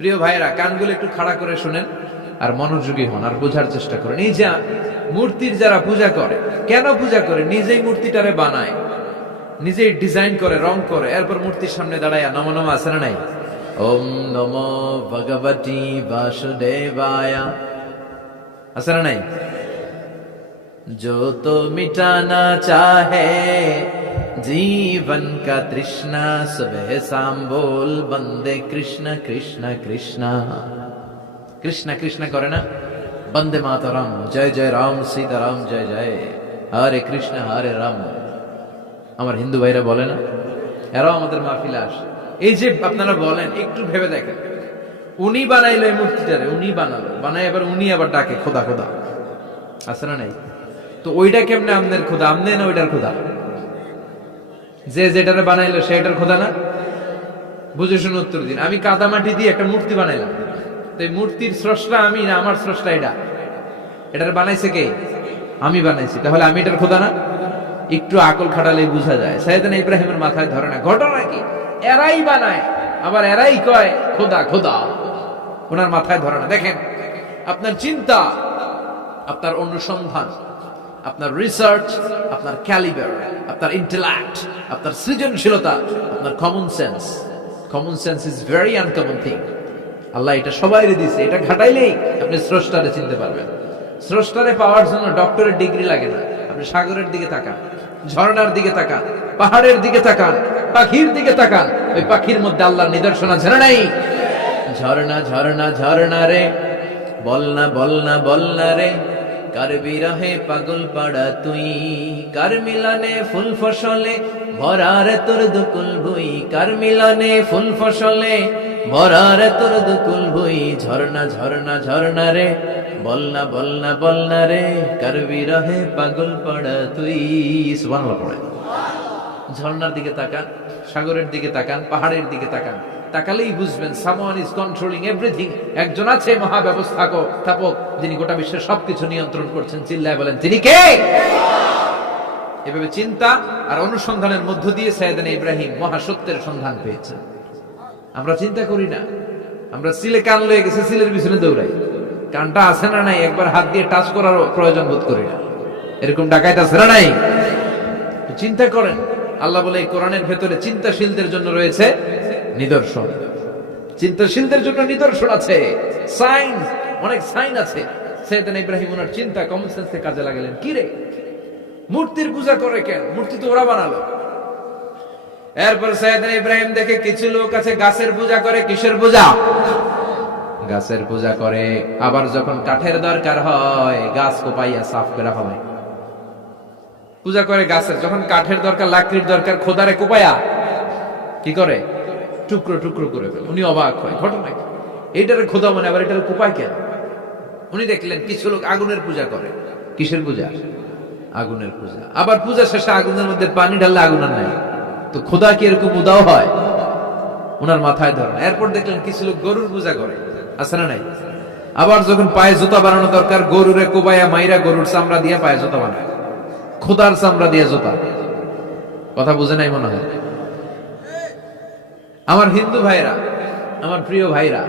প্রিয় ভাইরা, কানগুলো একটু খাড়া করে শুনেন আর মনোযোগী হন আর বোঝার চেষ্টা করেন। এই যে মূর্তির যারা পূজা করে, কেন পূজা করে? নিজেই মূর্তিটারে বানায়, নিজেই ডিজাইন করে, রং করে, এরপর মূর্তির সামনে দাঁড়ায় নমো নমো আছে না নাই? ওম নমো ভগবতী বাসুদেবায়া আছে না নাই? जो तो मिटाना चाहे जीवन का तृष्णा, सुबह शाम बोल बंदे कृष्ण कृष्ण कृष्ण कृष्ण कृष्ण करे ना, बंदे मातरम, जय जय राम सीताराम, जय जय हरे कृष्ण हरे राम। আমার হিন্দু ভাইরা বলে না, এরাও আমাদের মাহফিলে আসে। এই যে আপনারা বলেন, একটু ভেবে দেখেন, উনি বানাইলো এই মূর্তিটারে, উনি বানালো, বানাই এবার উনি আবার ডাকে খোদা খোদা, আছে না নাই? তো ওইটা কেমনে আমনের খোদা? আমনে না ওইটার খোদা? যে যেটারে বানাইলো সেটার খোদা না? বুঝে শুনে উত্তর দিন। আমি কাদামাটি দিয়ে একটা মূর্তি বানাইলাম, তো এই মূর্তির স্রষ্টা আমি না আমার স্রষ্টা এটা? এটার বানাইছে কে? আমি বানাইছি, তাহলে আমি এটার খোদা না? একটু আকল খাটালেই বোঝা যায়। সাইয়েদনা ইব্রাহিমের মাথায় ধরে না। ঘটনা কি? এরাই বানায় আবার এরাই কয় খোদা খোদা, ওনার মাথায় ধরে না। দেখেন, আপনার চিন্তা, আপনার অনুসন্ধান, আপনার রিসার্চ, আপনার ক্যালিবার, আপনার ইন্টেলেক্ট, আপনার সৃজনশীলতা, আপনার common sense. Common sense is very uncommon thing. Allah এটা সবাইরে দিয়েছে, এটা ঘাটাইলেই আপনি স্রষ্টারে চিনতে পারবেন। স্রষ্টারে পাওয়ার জন্য ডক্টরের ডিগ্রি লাগে না। আপনি সাগরের দিকে তাকান, ঝর্ণার দিকে তাকান, পাহাড়ের দিকে তাকান, পাখির দিকে তাকান, ওই পাখির মধ্যে আল্লাহর নিদর্শন আছে না নাই? ঝর্ণা ঝর্ণা ঝর্ণা রে, বলনা বলনা বলনা রে, কার বিরহে পাগল পাড়া তুই, কার মিলনে ফুল ফসলে ভরার তোর দুকুল ভুই, কার মিলনে ফুল ফসলে ভরার তোর দুকুল ভুই, ঝর্ণা ঝর্ণা ঝর্ণা রে, বলনা বলনা বলনা রে, কার বিরহে পাগল পাড়া তুই। সুবহানাল্লাহ পড়ে। ঝর্ণার দিকে তাকান, সাগরের দিকে তাকান, পাহাড়ের দিকে তাকান, তাকালেই বুঝবেন সামওয়ান ইজ কন্ট্রোলিং এভরিথিং। একজন আছে মহাব্যবস্থাপক, যিনি গোটা বিশ্বের সবকিছু নিয়ন্ত্রণ করছেন। চিল্লায় বলেন, তিনি কে? এভাবে চিন্তা আর অনুসন্ধানের মধ্য দিয়ে সাইয়েদনা ইব্রাহিম মহাসত্যের সন্ধান পেয়েছেন। আমরা চিন্তা করি না, আমরা সিলে কান লয়ে গেছে, সিলের পিছনে দৌড়াই। কানটা আছে না নাই একবার হাত দিয়ে টাচ করার প্রয়োজন বোধ করি না। এরকম ডাকাইত আছে না নাই? চিন্তা করেন। আল্লাহ বলে এই কোরআনের ভেতরে চিন্তাশীলদের জন্য রয়েছে নিদর্শন। চিন্তাশীলদের জন্য নিদর্শন আছে, সাইন, অনেক সাইন আছে। সাইয়েদনা ইব্রাহিম ওনার চিন্তা কমন সেন্সে কাজে লাগালেন। কি রে, মূর্তির পূজা করে কেন? মূর্তি তো ওরা বানালো। এরপর সাইয়েদনা ইব্রাহিম দেখে কিছু লোক আছে গাছের পূজা করে। কিসের পূজা? গাছের পূজা করে। আবার যখন কাঠের দরকার হয়, গাছ কোপাইয়া সাফ করে ফেলায়। পূজা করে গাছের, যখন কাঠের দরকার, লাকড়ির দরকার, খোদারে কোপায়া কি করে? টুকরো টুকরো করে ফেলে। উনি অবাক হয়, ঘটনা কি? এইটারে খোদা মানে, আবার এটারে কোপায় কেন? উনি দেখলেন কিছু লোক আগুনের পূজা করে। কিসের পূজা? আগুনের পূজা। আবার পূজা শেষে আগুনের মধ্যে পানি ঢাললে আগুন আর নাই। তো খোদা কি এরকম উদাও হয়? ওনার মাথায় ধরেন। এরপর দেখলেন কিছু লোক গরুর পূজা করে। আছে না নাই? আবার যখন পায়ে জুতা বানানো দরকার, গরুরে কোবাইয়া মাইরা গরুর চামড়া দিয়ে পায়ে জুতা বানায়। খোদার চামড়া দিয়ে জুতা। কথা বুঝে নাই মনে হয়। আমার হিন্দু ভাইরা, আমার প্রিয় ভাইরা,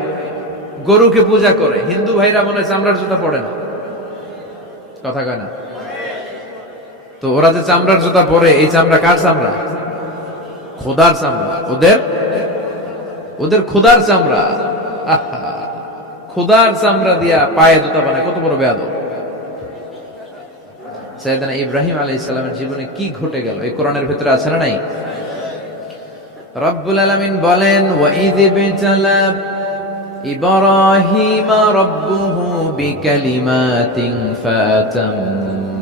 গরুকে পূজা করে। হিন্দু ভাইরা মনে হয় চামড়ার জুতা পড়ে না। কথা কয় না? তো ওরা যে চামড়ার জুতা পরে, এই চামড়া কার চামড়া? খোদার চামড়া। ওদের খোদার চামড়া। খোদার চামড়া দিয়া পায়ে জুতা বানায়। কত বড় বেয়াদব! সাইয়েদনা ইব্রাহিম আলাইহিস সালামের জীবনে কি ঘটে গেল এই কোরআনের ভিতরে আছে না নাই? রব্বুল আলামিন বলেন, ওয়াইয বিতালা ইব্রাহিম রাব্বুহু বিকালিমাতিন ফাতাম্মাহুন্না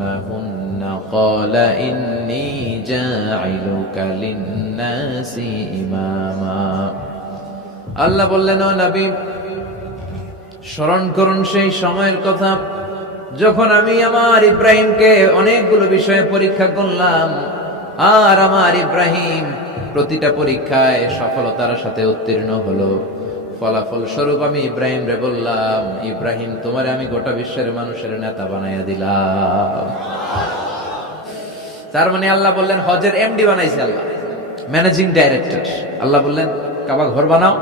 ক্বালা ইন্নী জাঈলুকা লিন-নাসি ইমামা। আল্লাহ বললেন, ও নবী, স্মরণ করুন সেই সময়ের কথা যখন আমি আমার ইব্রাহিমকে অনেকগুলো বিষয়ে পরীক্ষা করলাম, আর আমার ইব্রাহিম প্রতিটা পরীক্ষায় সফলতার সাথে উত্তীর্ণ হলো। ফলাফল স্বরূপ আমি ইব্রাহিম রে বললাম, ইব্রাহিম, তোমারে আমি গোটা বিশ্বের মানুষের নেতা বানাইয়া দিলাম। তার মানে আল্লাহ বললেন হজের এমডি বানাইছে আল্লাহ, ম্যানেজিং ডাইরেক্টর। আল্লাহ বললেন কাবা ঘর বানাও,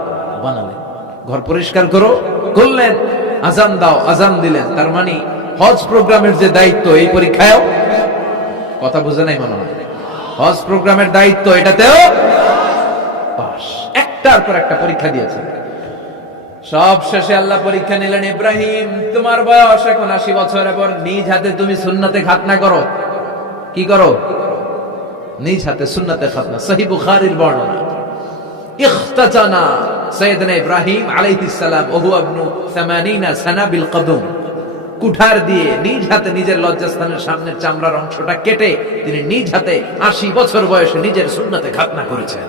বানালেন। ঘর পরিষ্কার করো, করলেন। আজান দাও, আজান দিলেন। তার মানে হজ প্রোগ্রামের যে দায়িত্ব, এই পরীক্ষায়ও, কথা বুঝে নাই মনে হয়, হজ প্রোগ্রামের দায়িত্ব এটাতেও পাস। একটার পর একটা পরীক্ষা দিয়েছেন। সব শেষে আল্লাহ পরীক্ষা নিলেন, ইব্রাহিম তোমার বয়স এখন 80 বছর, এবার নিজ হাতে তুমি সুন্নতে খাতনা করো। কি করো? নিজ হাতে সুন্নতে খাতনা। সহিহ বুখারীর বর্ণনা, ইখতাতানা সাইয়েদনা ইব্রাহিম আলাইহিস সালাম ওহু ইবনু 80 সানা বিল কদম, কুঠার দিয়ে নিজ হাতে নিজের লজ্জাস্থানের সামনের চামড়ার অংশটা কেটে তিনি নিজ হাতে 80 বছর বয়সে নিজের সুন্নতে খাতনা করেছেন।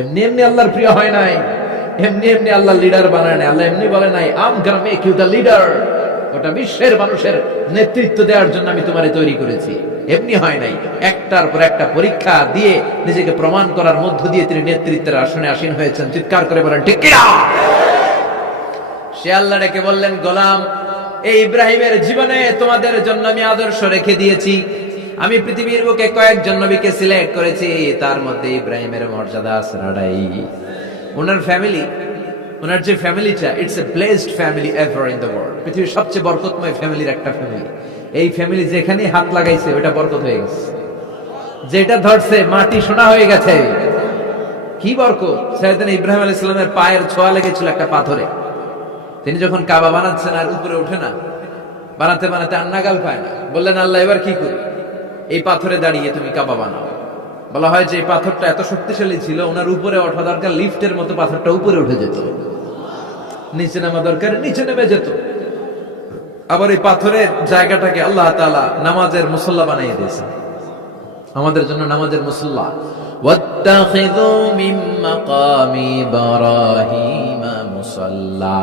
এমনি এমনি আল্লাহর প্রিয় হয় নাই, এমনি এমনি আল্লাহ লিডার বানায় নাই। আল্লাহ এমনি বলে নাই I'm gonna make you the leader, গোটা বিশ্বের মানুষের নেতৃত্ব দেওয়ার জন্য আমি তোমারে তৈরি করেছি। এমনি হয় নাই, একটার পর একটা পরীক্ষা দিয়ে নিজেকে প্রমাণ করার মধ্য দিয়ে তিনি নেতৃত্বের আসনে আসীন হয়েছেন। চিৎকার করে বলেন ঠিক কিনা? সে আল্লাহ ডেকে বললেন, গোলাম এই ইব্রাহিমের জীবনে তোমাদের জন্য আমি আদর্শ রেখে দিয়েছি। আমি পৃথিবীর বুকে কয়েকজন নবীকে সিলেক্ট করেছি, তার মধ্যে ইব্রাহিমের মর্যাদা আছে রাডাই। ওনার ফ্যামিলি, ওনার যে ফ্যামিলিটা, it's a blessed family ever in the world. পৃথিবীর সবচেয়ে বরকতময় ফ্যামিলির একটা ফ্যামিলি। এই ফ্যামিলি যেখানে হাত লাগাইছে ওটা বরকত হয়ে গেছে, যেটা ধরছে মাটি সোনা হয়ে গেছে। কি বরকত! সাইয়েদনা ইব্রাহিম আলাইহিস সালামের পায়ের ছোঁয়া লেগেছিল একটা পাথরে। তিনি যখন কাবা বানাচ্ছেন আর উপরে ওঠে না, বানাতে বানাতে আর নাগাল পায় না, বললেন আল্লাহ এবার কি করি? এই পাথরে দাঁড়িয়ে তুমি কাবা বানাও। বলা হয় যে এই পাথরটা এত শক্তিশালী ছিল, ওনার উপরে ওঠা দরকার, লিফটের মতো পাথরটা উপরে উঠে যেত, নিচে নামা দরকার নিচে নেমে যেত। আবার এই পাথরের জায়গাটাকে আল্লাহ তাআলা নামাজের মুসল্লা বানিয়ে দিয়েছেন, আমাদের জন্য নামাজের মুসল্লা। ওয়াত্তাখিযু মিন মাকামি ইব্রাহিম মুসাল্লা।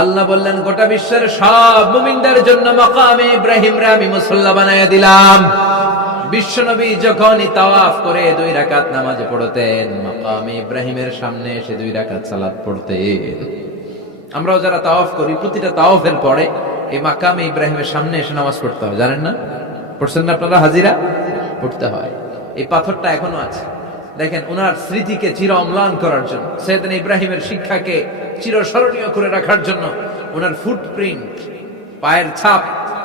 আল্লাহ বললেন গোটা বিশ্বের সব মুমিনদের জন্য মাকামে ইব্রাহিমরে আমি মুসল্লা বানায়া দিলাম। বিশ্বনবী যখনই তাওয়াফ করে 2 রাকাত নামাজ পড়তেন, মাকামে ইব্রাহিমের সামনে এসে 2 রাকাত সালাত পড়তেন। আমরাও যারা তাওয়াফ করি, প্রতিটা তাওয়াফের পরে এই মাকামে ইব্রাহিমের সামনে এসে নামাজ পড়তে হয়, জানেন না? পড়ছেন না আপনারা? হাজিরা পড়তে হয়। এই পাথরটা এখনো আছে। দেখেন, ওনার স্মৃতিকে চির অম্লান করার জন্য, সাইয়েদনা ইব্রাহিমের শিক্ষাকে চিরস্মরণীয় করে রাখার জন্য ওনার ফুটপ্রিন্ট, পায়ের ছাপ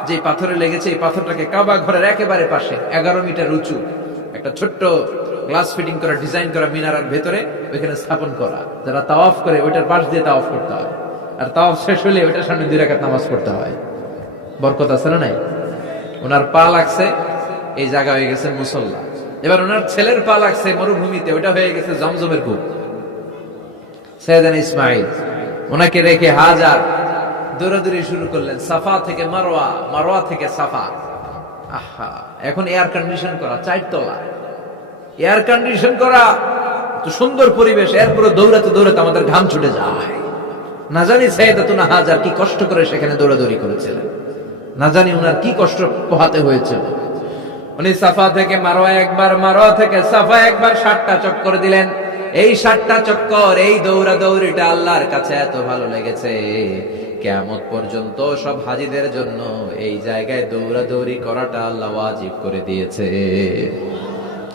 যে পাথরে লেগেছে, এই পাথরটাকে কাবা ঘরের একেবারে পাশে 11 মিটার উঁচু একটা ছোট্ট গ্লাস ফিটিং করা, ডিজাইন করা মিনারার ভেতরে ওইখানে স্থাপন করা। যারা তাওয়াফ করে ওইটার পাশ দিয়ে তাওয়াফ করতে হয়, আর তাওয়াফ শেষ হলে ওইটার সামনে 2 রাকাত নামাজ পড়তে হয়। বরকত আছে না নাই? ওনার পা লাগছে, এই জায়গা হয়ে গেছে মুসল্লা। এবার ওনার ছেলের পা লাগছে মরুভূমিতে, ওইটা হয়ে গেছে জমজমের কূপ। সাইয়েদনা ইসমাঈল, ওনাকে রেখে হাজার দৌড়াদৌড়ি শুরু করলেন, সাফা থেকে মারওয়া, মারওয়া থেকে সাফা। আহা, এখন এয়ার কন্ডিশন করা, 4 তলা এয়ার কন্ডিশন করা, তো সুন্দর পরিবেশ, এরপরে দৌড়াতে দৌড়াতে আমাদের ঘাম ছুটে যায়। না জানি সাইয়েদাতুনা হাজার কি কষ্ট করে সেখানে দৌড়াদৌড়ি করেছিলেন, না জানি ওনার কি কষ্ট পোহাতে হয়েছিল। উনি সাফা থেকে মারওয়া একবার, মারওয়া থেকে সাফা একবার 60টা চক্কর দিলেন। এই 60টা চক্কর, এই দৌড়াদৌড়িটা আল্লাহর কাছে এত ভালো লেগেছে, কিয়ামত পর্যন্ত সব হাজীদের জন্য এই জায়গায় দৌড়াদৌড়ি করাটা আল্লাহ ওয়াজিব করে দিয়েছে।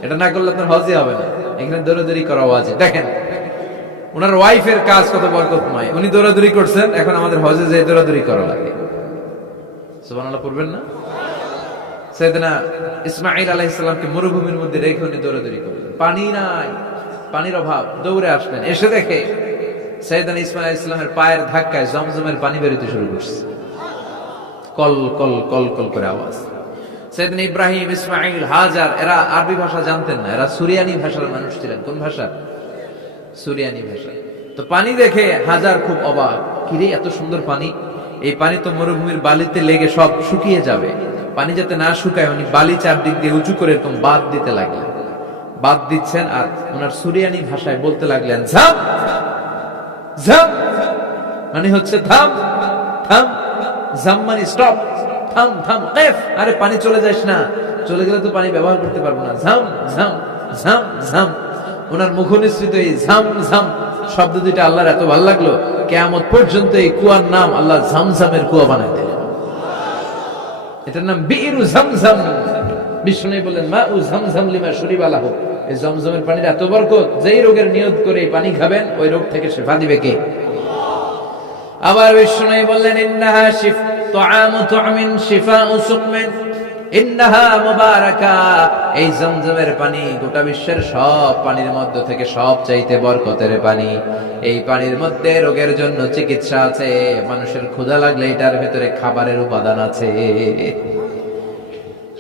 এটা না করলে আপনার হজই হবে না, এখানে দৌড়াদৌড়ি করা ওয়াজিব। দেখেন ওনার ওয়াইফের কাজ কত বরকতময়, উনি দৌড়াদৌড়ি করছেন, এখন আমাদের হজে যে দৌড়াদৌড়ি করা লাগে। সুবহানাল্লাহ পড়বেন না? সাইয়েদনা ইসমাঈল আলাইহিস সালামকে মরুভূমির মধ্যে রেখে উনি দৌড়াদৌড়ি করলেন, পানি নাই, পানির অভাব, দৌড়ে আসলেন। এসে দেখে সাইয়েদনা ইসমাঈল আলাইহিস সালামের পায়ের ধাক্কায় জমজমের পানি বেরোতে শুরু করছে, কল কল কল কল করে আওয়াজ। সাইয়েদনা ইব্রাহিম, ইসমাঈল, হাজার এরা আরবি ভাষা জানতেন না, এরা সুরিয়ানি ভাষার মানুষ ছিলেন। কোন ভাষা? সুরিয়ানি ভাষা। তো পানি দেখে হাজার খুব অবাক, কিরে এত সুন্দর পানি, এই পানি তো মরুভূমির বালিতে লেগে সব শুকিয়ে যাবে। পানি যাতে না শুকায় উনি বালি চারদিক দিয়ে উঁচু করে এরকম বাদ দিতে লাগলেন, বাদ দিচ্ছেন আর ওনার সুরিয়ানি ভাষায় বলতে লাগলেন ঝাম ঝাম, মানে হচ্ছে থাম থাম, ঝাম মানে স্টপ, থাম থাম, কেফ, আরে পানি চলে যাস না, চলে গেলে তো পানি ব্যবহার করতে পারবো না, ঝাম ঝাম ঝাম ঝাম। ওনার মুখনিসৃত এই ঝাম ঝাম শব্দ দুইটা আল্লাহর এত ভালো লাগলো, কিয়ামত পর্যন্ত এই কুয়ার নাম আল্লাহ ঝামঝামের কুয়া বানাই দিলেন। এটার নাম বিইরু ঝামঝাম। বিষ্ণু বললেন মা উ ঝামঝাম লিমা শরিবা লাহু, এই জমজমের পানির এত বরকত, যেই রোগের নিয়ত করে এই পানি খাবেন ওই রোগ থেকে শেফা দিবে কে? আবার বিষ্ণু বললেন ইন্নাহা তুআমু তুআমিন শিফাউ সুকমিন ইন্নাহা মুবারাকা, এই জমজমের পানি গোটা বিশ্বের সব পানির মধ্যে থেকে সবচাইতে বরকতের পানি। এই পানির মধ্যে রোগের জন্য চিকিৎসা আছে, মানুষের ক্ষুধা লাগলে এটার ভেতরে খাবারের উপাদান আছে।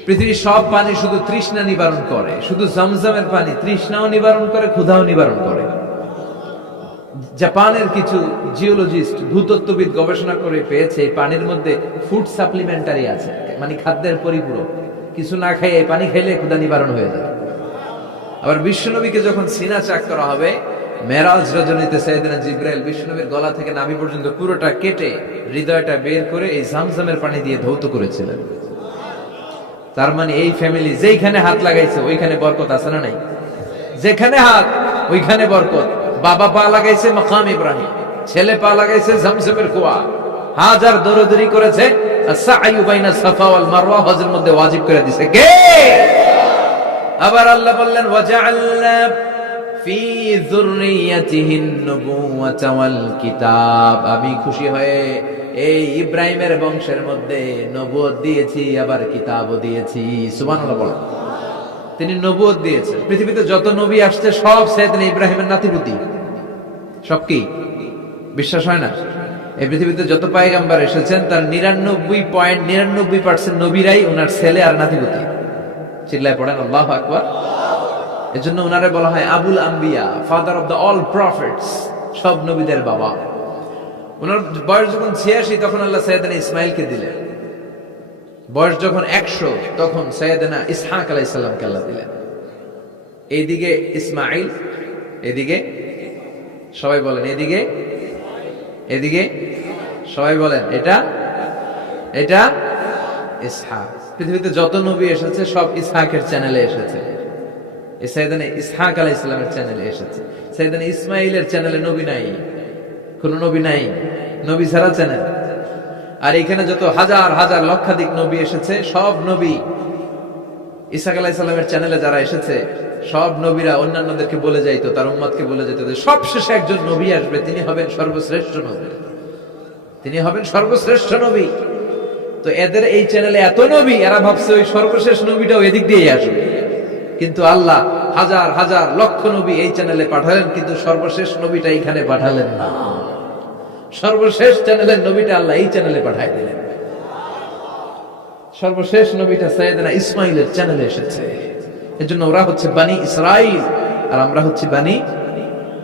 পৃথিবীর সব পানি শুধু তৃষ্ণা নিবারণ করে, শুধু জমজমের পানি তৃষ্ণাও নিবারণ করে, ক্ষুধাও নিবারণ করে। জাপানের কিছু জিওলজিস্ট, ভূতত্ত্ববিদ গবেষণা করে পেয়েছে এই পানির মধ্যে ফুড সাপ্লিমেন্টারি আছে, মানে খাদ্যের পরিপূরক। কিছু না খাই এই পানি খেলে ক্ষুধা নিবারণ হয়ে যায়। আবার বিশ্বনবীকে যখন সিনা চাক করা হবে, মেরাজ রজনীতে সাইয়েদনা জিবরাইল বিশ্বনবীর গলা থেকে নাভি পর্যন্ত পুরোটা কেটে হৃদয়টা বের করে এই জামজামের পানি দিয়ে ধৌত করেছিলেন। তার মানে এই ফ্যামিলি যেইখানে হাত লাগাইছে ওইখানে বরকত আছে না নাই? যেখানে হাত ওইখানে বরকত। বাবা পা লাগাইছে মাকাম ইব্রাহিম, ছেলে পা লাগাইছে জমজমের কুয়া, হাজার দৌড়দৌড়ি করেছে, আস-সা'য়ু বাইনা সাফা ওয়াল মারওয়া হজের মধ্যে ওয়াজিব করে দিয়েছে কে? আবার আল্লাহ বললেন ওয়াজআলনা ফি যুররিয়াতিহিন নুবুওয়াতা ওয়াল কিতাব, আমি খুশি হয়ে এই ইব্রাহিমের বংশের মধ্যে নবুয়ত দিয়েছি, আবার কিতাবও দিয়েছি। সুবহানাল্লাহ বলেন। তিনি নবুয়ত দিয়েছেন। পৃথিবীতে যত নবী আসছে সব সাইয়েদনা ইব্রাহিমের নাতিপুতি। সব কি বিশ্বাস হয় না? এই পৃথিবীতে যত পয়গম্বর এসেছেন তার 99.99% নবীরাই ওনার ছেলে আর নাতিপুতি। চিল্লায় পড়েন আল্লাহু আকবার। এজন্য ওনারে বলা হয় আবুল আম্বিয়া, father of the all prophets, সব নবীদের বাবা। ওনার বয়স যখন 86 তখন আল্লাহ সাইয়েদনা ইসমাইলকে দিলেন। বয়স যখন 100 তখন সাইয়েদনা ইসহাক আলাইহিস সালামকে আল্লাহ দিলেন। এইদিকে ইসমাইল, এদিকে সবাই বলেন এদিকে, এদিকে সবাই বলেন এটা এটা ইসহাক। পৃথিবীতে যত নবী এসেছে সব ইসহাকের চ্যানেলে এসেছে। সাইয়েদনা ইসহাক আলাইহিস সালামের চ্যানেলে এসেছে। সাইয়েদনা ইসমাইলের চ্যানেলে নবী নাই, কোন নবী নাই, নবী ছাড়া চ্যানেল। আর এখানে যত হাজার হাজার লক্ষাধিক নবী এসেছে সব নবী ইসহাক আলাইহিস সালামের চ্যানেলে যারা এসেছে সব নবীরা অন্যান্যদেরকে বলে যাইতো, তার উম্মতকে বলে যেত যে সবশেষে একজন নবী আসবে, তিনি হবেন সর্বশ্রেষ্ঠ নবী, তিনি হবেন সর্বশ্রেষ্ঠ নবী। তো এদের এই চ্যানেলে এত নবী, এরা ভাবছে ওই সর্বশেষ নবীটাও এদিক দিয়েই আসবে। কিন্তু আল্লাহ হাজার হাজার লক্ষ নবী এই চ্যানেলে পাঠালেন, কিন্তু সর্বশেষ নবীটা এখানে পাঠালেন না। সর্বশেষ চ্যানেলের নবীটা আল্লাহ এই চ্যানেলে পাঠাই দিলেন। সর্বশেষ নবীটা সাইয়েদনা ইসমাইলের চ্যানেলে এসেছে। এজন্য ওরা হচ্ছে বানি ইসরাইল আর আমরা হচ্ছে বানি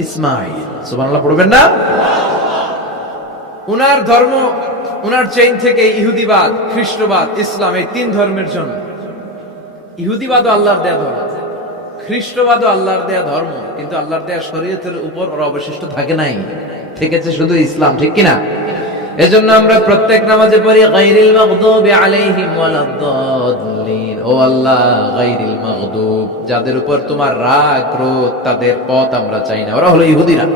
ইসমাইল। সুবহানাল্লাহ পড়বেন না? উনার ধর্ম, উনার চেইন থেকে ইহুদিবাদ, খ্রিস্টবাদ, ইসলাম, এই তিন ধর্মের জন্য। ইহুদিবাদও আল্লাহর দেয়া ধর্ম, খ্রিস্টবাদও আল্লাহর দেয়া ধর্ম, কিন্তু আল্লাহর দেয়া শরীয়তের উপর ওরা অবশিষ্ট থাকে নাই, থেকেছে শুধু ইসলাম। ঠিক কিনা? এজন্য আমরা প্রত্যেক নামাজে পড়ি গায়রিল মাগদুবি আলাইহিম ওয়ালাদ-দাল্লিন। ও আল্লাহ, গায়রিল মাগদুব, যাদের উপর তোমার রাগ ক্রোধ, তাদের পথ আমরা চাই না, ওরা হলো ইহুদিরা।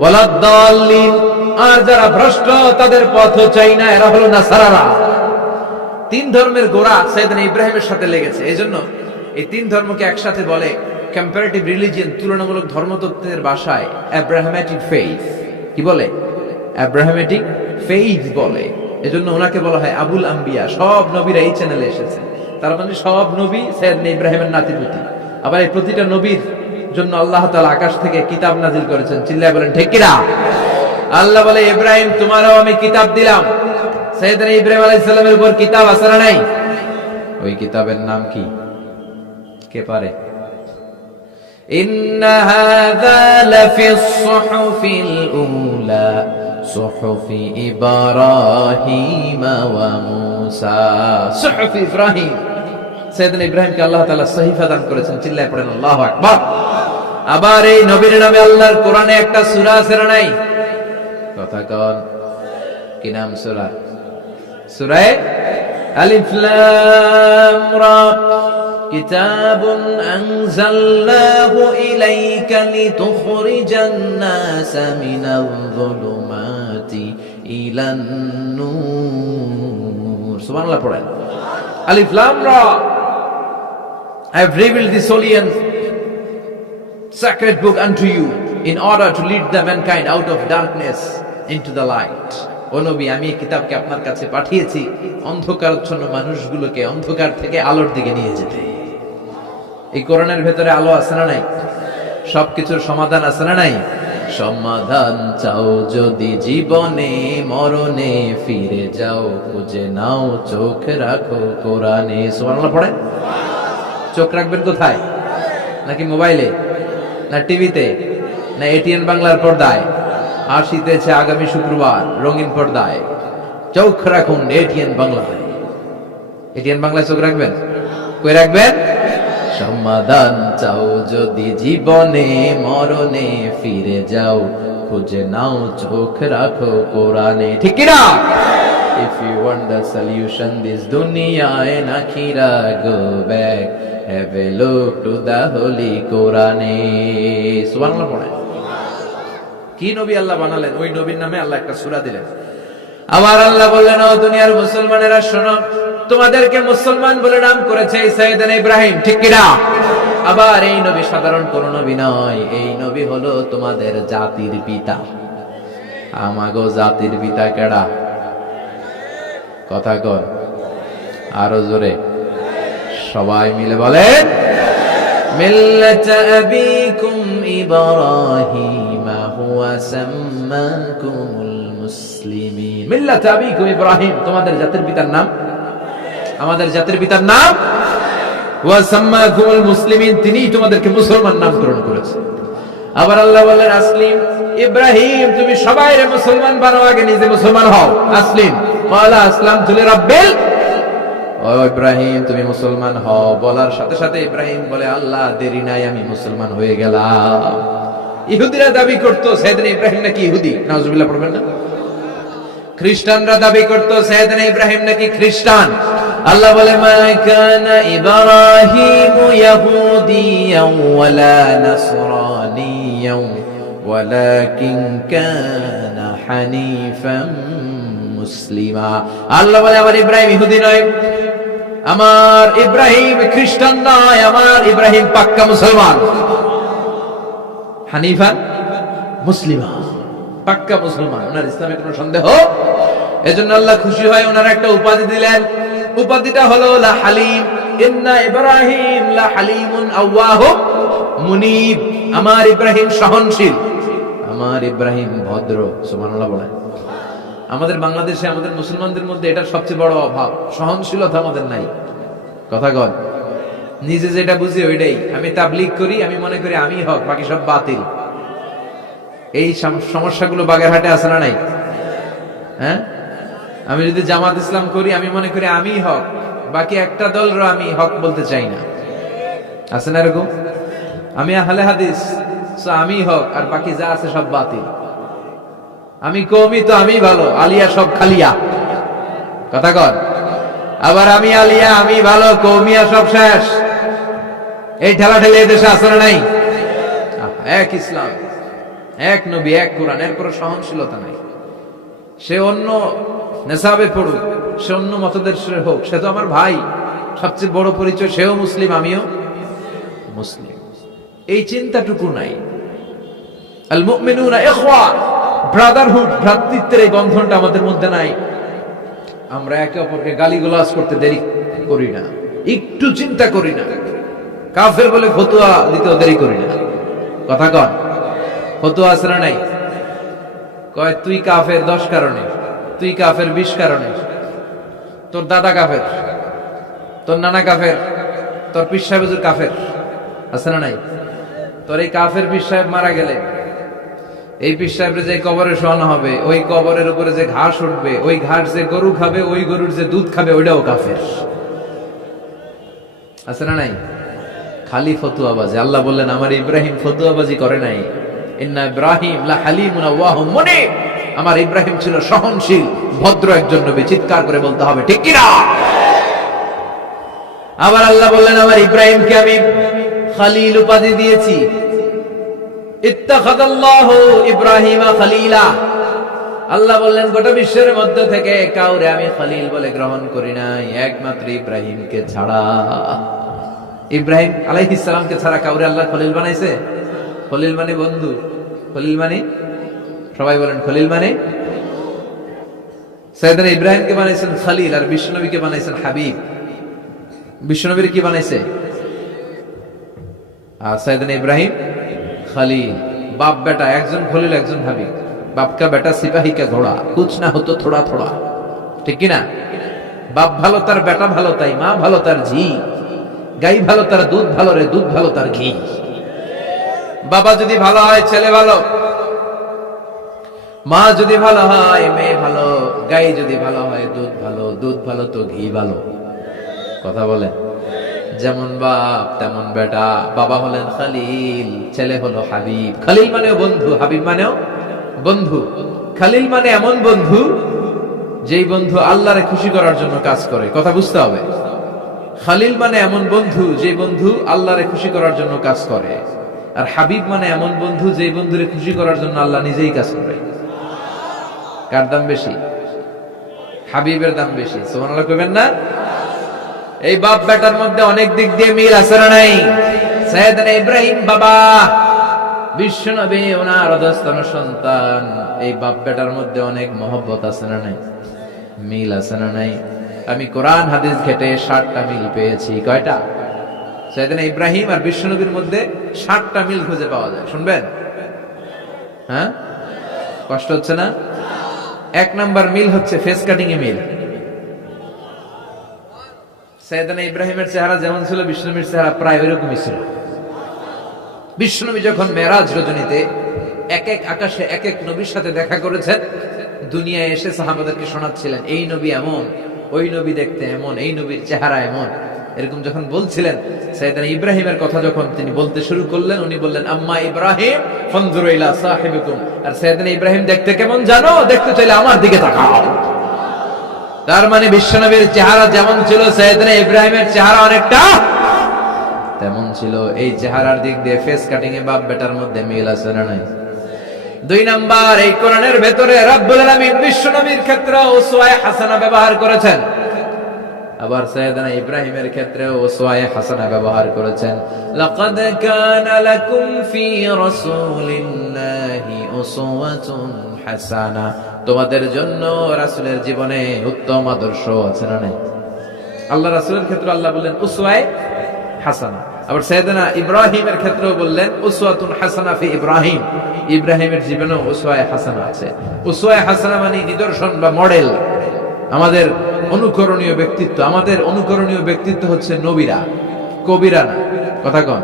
ওয়ালাদ-দাল্লিন, আর যারা ভ্রষ্ট তাদের পথও চাই না, এরা হলো নাসারারা। তিন ধর্মের গোড়া সাইয়েদনা ইব্রাহিমের সাথে লেগেছে। এজন্য এই তিন ধর্মকে একসাথে বলে কম্পারেটিভ রিলিজিয়ন, তুলনামূলক ধর্মতত্ত্বের ভাষায় অ্যাব্রাহামেটিক ফেইথ। কি বলে? অ্যাব্রাহামেটিক ফেইথ বলে। এজন্য ওনাকে বলা হয় আবুল আম্বিয়া। সব নবীরা এই চ্যানেলে এসেছে, তার মানে সব নবী সাইয়েদনা ইব্রাহিমের নাতিপুতি। আবার এই প্রতিটা নবীর জন্য আল্লাহ তাআলা আকাশ থেকে কিতাব নাজিল করেছেন। চিল্লায় বলেন ঠিক কিনা? আল্লাহ বলে ইব্রাহিম তোমারও আমি কিতাব দিলাম। সাইয়েদনা ইব্রাহিম আলাইহিস সালামের উপর কিতাব আছে না নাই? ওই কিতাবের নাম কি? কে পারে? ইন্না হাযা লাফিস সুহুফিল উলা সুহুফি ইব্রাহিম ওয়া মূসা। সুহুফি ইব্রাহিম, সাইয়েদনা ইব্রাহিমকে আল্লাহ তাআলা সহিফা দান করেছেন। চিল্লায় পড়েন আল্লাহু আকবার। আবার এই নবীর নামে আল্লাহর কোরআনে একটা সূরা আছে না নাই? কথা কন, কি নাম সূরা? সূরা আলিফ লাম রা। কিতাবুন আনজালনাহু ইলাইকা লিতুখরিজান নাসা মিনায-যুলুমাতি ইলান নূর। সুবহানাল্লাহ পড়েন। আলিফ লাম রা, I have revealed this sacred book unto you in order to lead the mankind out of darkness into the light. ও নবী, আমি এই কিতাবকে আপনার কাছে পাঠিয়েছি অন্ধকারাচ্ছন্ন মানুষগুলোকে অন্ধকার থেকে আলোর দিকে নিয়ে যেতে। এই কোরআনের ভেতরে আলো আছে না নাই? সবকিছুর সমাধান আছে না নাই? সমাধান চাও যদি জীবনে মরণে ফিরে যাও, খুঁজে নাও চোখ রাখো কোরআনে। সুবহানাল্লাহ পড়ে। চোখ রাখবেন কোথায়? নাকি মোবাইলে, না টিভিতে, না এটিএন বাংলার পর্দায়? আসিতেছে আগামী শুক্রবার রঙিন পর্দায়, চোখ রাখুন এটিএন বাংলায়। এটিএন বাংলায় চোখ রাখবেন? কই রাখবেন? সমাধান চাও যদি জীবনে মরণে ফিরে যাও, খুঁজে নাও চোখ রাখো কোরআনে। ঠিক কি না? If you want the solution this dunya and akhirah, go back, have a look to the holy Quran. সুবহানাল্লাহ পড়ে। কি নবী আল্লাহ বানালেন, ওই নবীর নামে আল্লাহ একটা সূরা দিলেন। আবার আল্লাহ বললেন, ও দুনিয়ার মুসলমানেরা শোনো, তোমাদেরকে মুসলমান বলে নাম করেছে সাইয়েদনা ইব্রাহিম। ঠিক কি না? আবার এই নবী সাধারণ কোন নবী নয়, এই নবী হলো তোমাদের জাতির পিতা। আমাগো জাতির পিতা কেডা? কথা কর আরো জোরে, সবাই মিলে বলেন, মিল্লাতা আবিকুম ইব্রাহিম হুয়া সাম্মাকুমুল মুসলিমিন। মিল্লাতা আবিকুম ইব্রাহিম, তোমাদের জাতির পিতার নাম, আমাদের জাতির পিতার নাম ওয়া সাম্মাকুমুল মুসলিমিন, তিনিই তোমাদেরকে মুসলমান নামকরণ করেছে। আবার আল্লাহ বললেন, আসলিম ইব্রাহিম, তুমি সবাইরে মুসলমান বানাও, আগে নিজে মুসলমান হও। আসলিম ক্বালা আসলামতু লিরাব্বিল, ও ইব্রাহিম তুমি মুসলমান হও। বলার সাথে সাথে ইব্রাহিম বলে, আল্লাহ দেরি নাই, আমি মুসলমান হয়ে গেলাম। ইহুদিরা দাবি করতো সাইয়েদনা ইব্রাহিম নাকি ইহুদি, নাউজুবিল্লাহ পড়বেন না? খ্রিস্টানরা দাবি করতো সাইয়েদনা ইব্রাহিম নাকি খ্রিস্টান। আল্লাহ বলে, মা কানা ইব্রাহিম ইয়াহুদিয়ান ওয়ালা নাসরানিয়ান ওয়ালাকিন কানা হানিফান মুসলিমা। আল্লাহ বলে, আমার ইব্রাহিম ইহুদি নয়, আমার ইব্রাহিম খ্রিস্টান নয়, আমার ইব্রাহিম পাক্কা মুসলমান। হানিফান মুসলিমা, পাক্কা মুসলমান, ওনার ইসলামে কোনো সন্দেহ। এজন্য আল্লাহ খুশি হয়, ওনার একটা উপাধি দিলেন। উপাধিটা হলো লা হালিম। ইন্না ইব্রাহিম লা হালিমুন আওয়াহুম মুনিব, আমার ইব্রাহিম সহনশীল, আমার ইব্রাহিম ভদ্র। সুবহানাল্লাহ বলেন। আমাদের বাংলাদেশে আমাদের মুসলমানদের মধ্যে এটা সবচেয়ে বড় অভাব, সহনশীলতা আমাদের নাই। কথা কর, নিজে যেটা বুঝি ওইটাই। আমি তাবলীগ করি, আমি মনে করি আমি হক, বাকি সব বাতিল। এই সমস্যাগুলো বাগেরহাটে আছে না নাই? হ্যাঁ, আমি যদি জামাত ইসলাম করি, আমি মনে করি আমি হক, বাকি একটা দলরা আমি হক বলতে চাই না। আছে না এরকম? আমি আহলে হাদিস, আমি হক, আর বাকি যা আছে সব বাতিল। আমি কওমি, তো আমি ভালো, আলিয়া সব খালিয়া। কথা কর। আবার আমি আলিয়া, আমি ভালো, কওমিয়া সব শেষ। এই ঠেলাঠেলি এদেশে আছে না নাই? এক ইসলাম, এক নবী, এক কোরআন, এর কোনো সহনশীলতা নাই। সে অন্য নেশাবে পড়ুক, সে অন্য মতদর্শের হোক, সে তো আমার ভাই। সবচেয়ে বড় পরিচয়, সেও মুসলিম, আমিও মুসলিম। এই চিন্তাটুকু নাই। আল মুমিনুনা ইখওয়া, ব্রাদারহুড, ভ্রাতৃত্বের এই বন্ধনটা আমাদের মধ্যে নাই। আমরা একে অপরকে গালিগালাজ করতে দেরি করি না, একটু চিন্তা করি না। কাফের বলে ফতোয়া দিতেও দেরি করি না। কথা কন, ফতোয়া আছে না নাই? কয় তুই কাফের 10 কারণে, তুই কাফের 20 কারণে, তোর দাদা কাফের, তোর নানা কাফের, তোর পীর সাহেব হুজুর কাফের। আছে না নাই? তোর এই কাফের পীর সাহেব মারা গেলে, এই পীর সাহেবের যে কবরে শোয়ানো হবে, ওই কবরের উপরে যে ঘাস উঠবে, ওই ঘাস যে গরু খাবে, ওই গরুর যে দুধ খাবে, ওইটাও কাফের। আছে না নাই? খালি ফতুয়াবাজি। আল্লাহ বললেন, আমার ইব্রাহিম ফতুয়াবাজি করে নাই। ইন্না ইব্রাহিম লা হালিমুন আওয়াহুম মুনিব, আমার ইব্রাহিম ছিল সহনশীল, ভদ্র একজন নবী। চিৎকার করে বলতে হবে, ঠিক কি না? আবার আল্লাহ বললেন, আমার ইব্রাহিমকে আমি খলিল উপাধি দিয়েছি। ইত্তাখাযাল্লাহু ইব্রাহিমা খলিলা। আল্লাহ বললেন, গোটা বিশ্বের মধ্যে থেকে কাউরে আমি খলিল বলে গ্রহণ করি নাই, একমাত্র ইব্রাহিমকে ছাড়া। ইব্রাহিম আলাইহিস সালামকে ছাড়া কাউরে আল্লাহ খলিল বানাইছে? খলিল মানে বন্ধু, খলিল মানে, সবাই বলেন খলিল মানে। সাইয়েদনা ইব্রাহিমকে বানাইছেন খলিল, আর বিশ্বনবীকে বানাইছেন হাবিব। বিশ্বনবীর কি বানাইছে? আর সাইয়েদনা ইব্রাহিম খলিল, বাপ বেটা, একজন খলিল একজন হাবিব। বাপ কা বেটা সিপাহী কা ঘোড়া, কুছ না হতো থোড়া থোড়া, ঠিক কিনা? বাপ ভালো তার বেটা ভালো, তাই মা ভালো তার ঝি, গাই ভালো তার দুধ ভালো রে, দুধ ভালো তার ঘি। বাবা যদি ভালো হয় ছেলে ভালো, মা যদি ভালো হয় মেয়ে ভালো, গাই যদি ভালো হয় দুধ ভালো, দুধ ভালো তো ঘি ভালো। কথা বলে, যেমন বাপ তেমন বেটা। বাবা হলেন খলিল, ছেলে হলো হাবিব। খলিল মানেও বন্ধু, হাবিব মানেও বন্ধু। খলিল মানে এমন বন্ধু যেই বন্ধু আল্লাহরে খুশি করার জন্য কাজ করে। কথা বুঝতে হবে। খলিল মানে এমন বন্ধু যে বন্ধু আল্লাহরে খুশি করার জন্য কাজ করে। আর হাবিব মানে এমন বন্ধু যে বন্ধুরে খুশি করার জন্য আল্লাহ নিজেই কাজ করে। কার দাম বেশি? হাবিবের দাম বেশি। সুবহানাল্লাহ কইবেন না? এই বাপ বেটার মধ্যে অনেক দিক দিয়ে মিল আছে না নাই? সাইয়েদনা ইব্রাহিম বাবা, বিশ্বনবী ওনার অধস্তন সন্তান। এই বাপ বেটার মধ্যে অনেক মহব্বত আছে না নাই? মিল আছে না নাই? আমি কোরআন হাদিস ঘেটে 60টা মিল পেয়েছি। কয়টা? সাইয়েদনা ইব্রাহিম আর বিশ্বনবীর মধ্যে 60টা মিল খুঁজে পাওয়া যায়। শুনবেন? হ্যাঁ, কষ্ট হচ্ছে না? 1 নাম্বার মিল হচ্ছে ফেস কাটিং এ মিল। সাইয়েদনা ইব্রাহিমের চেহারা যেমন ছিল, বিশ্বনবীর চেহারা প্রায় ওইরকমই ছিল। বিশ্বনবী যখন মেরাজ রজনীতে এক এক আকাশে এক এক নবীর সাথে দেখা করেছেন, দুনিয়ায় এসে সাহাবাদেরকে শোনাচ্ছিলেন এই নবী এমন, ওই নবী দেখতে এমন, এই নবীর চেহারা এমন। এরকম যখন বলছিলেন, সাইয়েদনা ইব্রাহিমের কথা যখন তিনি বলতে শুরু করলেন, উনি বললেন আম্মা ইব্রাহিম ফানজুরু ইলা সাহিবিকুম। আর সাইয়েদনা ইব্রাহিম দেখতে কেমন জানো? দেখতে চাইলে আমার দিকে তাকাও। তার মানে বিশ্বনবীর চেহারা যেমন ছিল, সাইয়েদনা ইব্রাহিমের চেহারা অনেকটা তেমন ছিল। এই চেহারার দিক দিয়ে ফেস কাটিং এ বাপ বেটার মধ্যে মিল আছে না নাই? 2 নাম্বার, এই কোরআনের ভেতরে রব্বুল আলামিন বিশ্বনবীর ক্ষেত্রে উসওয়ায়ে হাসানা ব্যবহার করেছেন, আবার সাইয়েদনা ইব্রাহিমের ক্ষেত্রে উসওয়ায়ে হাসানা ব্যবহার করেছেন। লাকাদ কানা লাকুম ফি রাসূলিল্লাহি উসওয়াতুন হাসানা, তোমাদের জন্য রাসূলের জীবনে উত্তম আদর্শ আছে না নাই? আল্লাহ রাসূলের ক্ষেত্রে আল্লাহ বললেন উসওয়ায়ে হাসানা, আবার সাইয়েদনা ইব্রাহিমের ক্ষেত্রেও বললেন উসওয়াতুন হাসানা ফি ইব্রাহিম, ইব্রাহিমের জীবনেও উসওয়ায়ে হাসানা আছে। উসওয়ায়ে হাসানা মানে নিদর্শন বা মডেল, আমাদের অনুকরণীয় ব্যক্তিত্ব। আমাদের অনুকরণীয় ব্যক্তিত্ব হচ্ছে নবীরা, কবিরা না। কথা কন,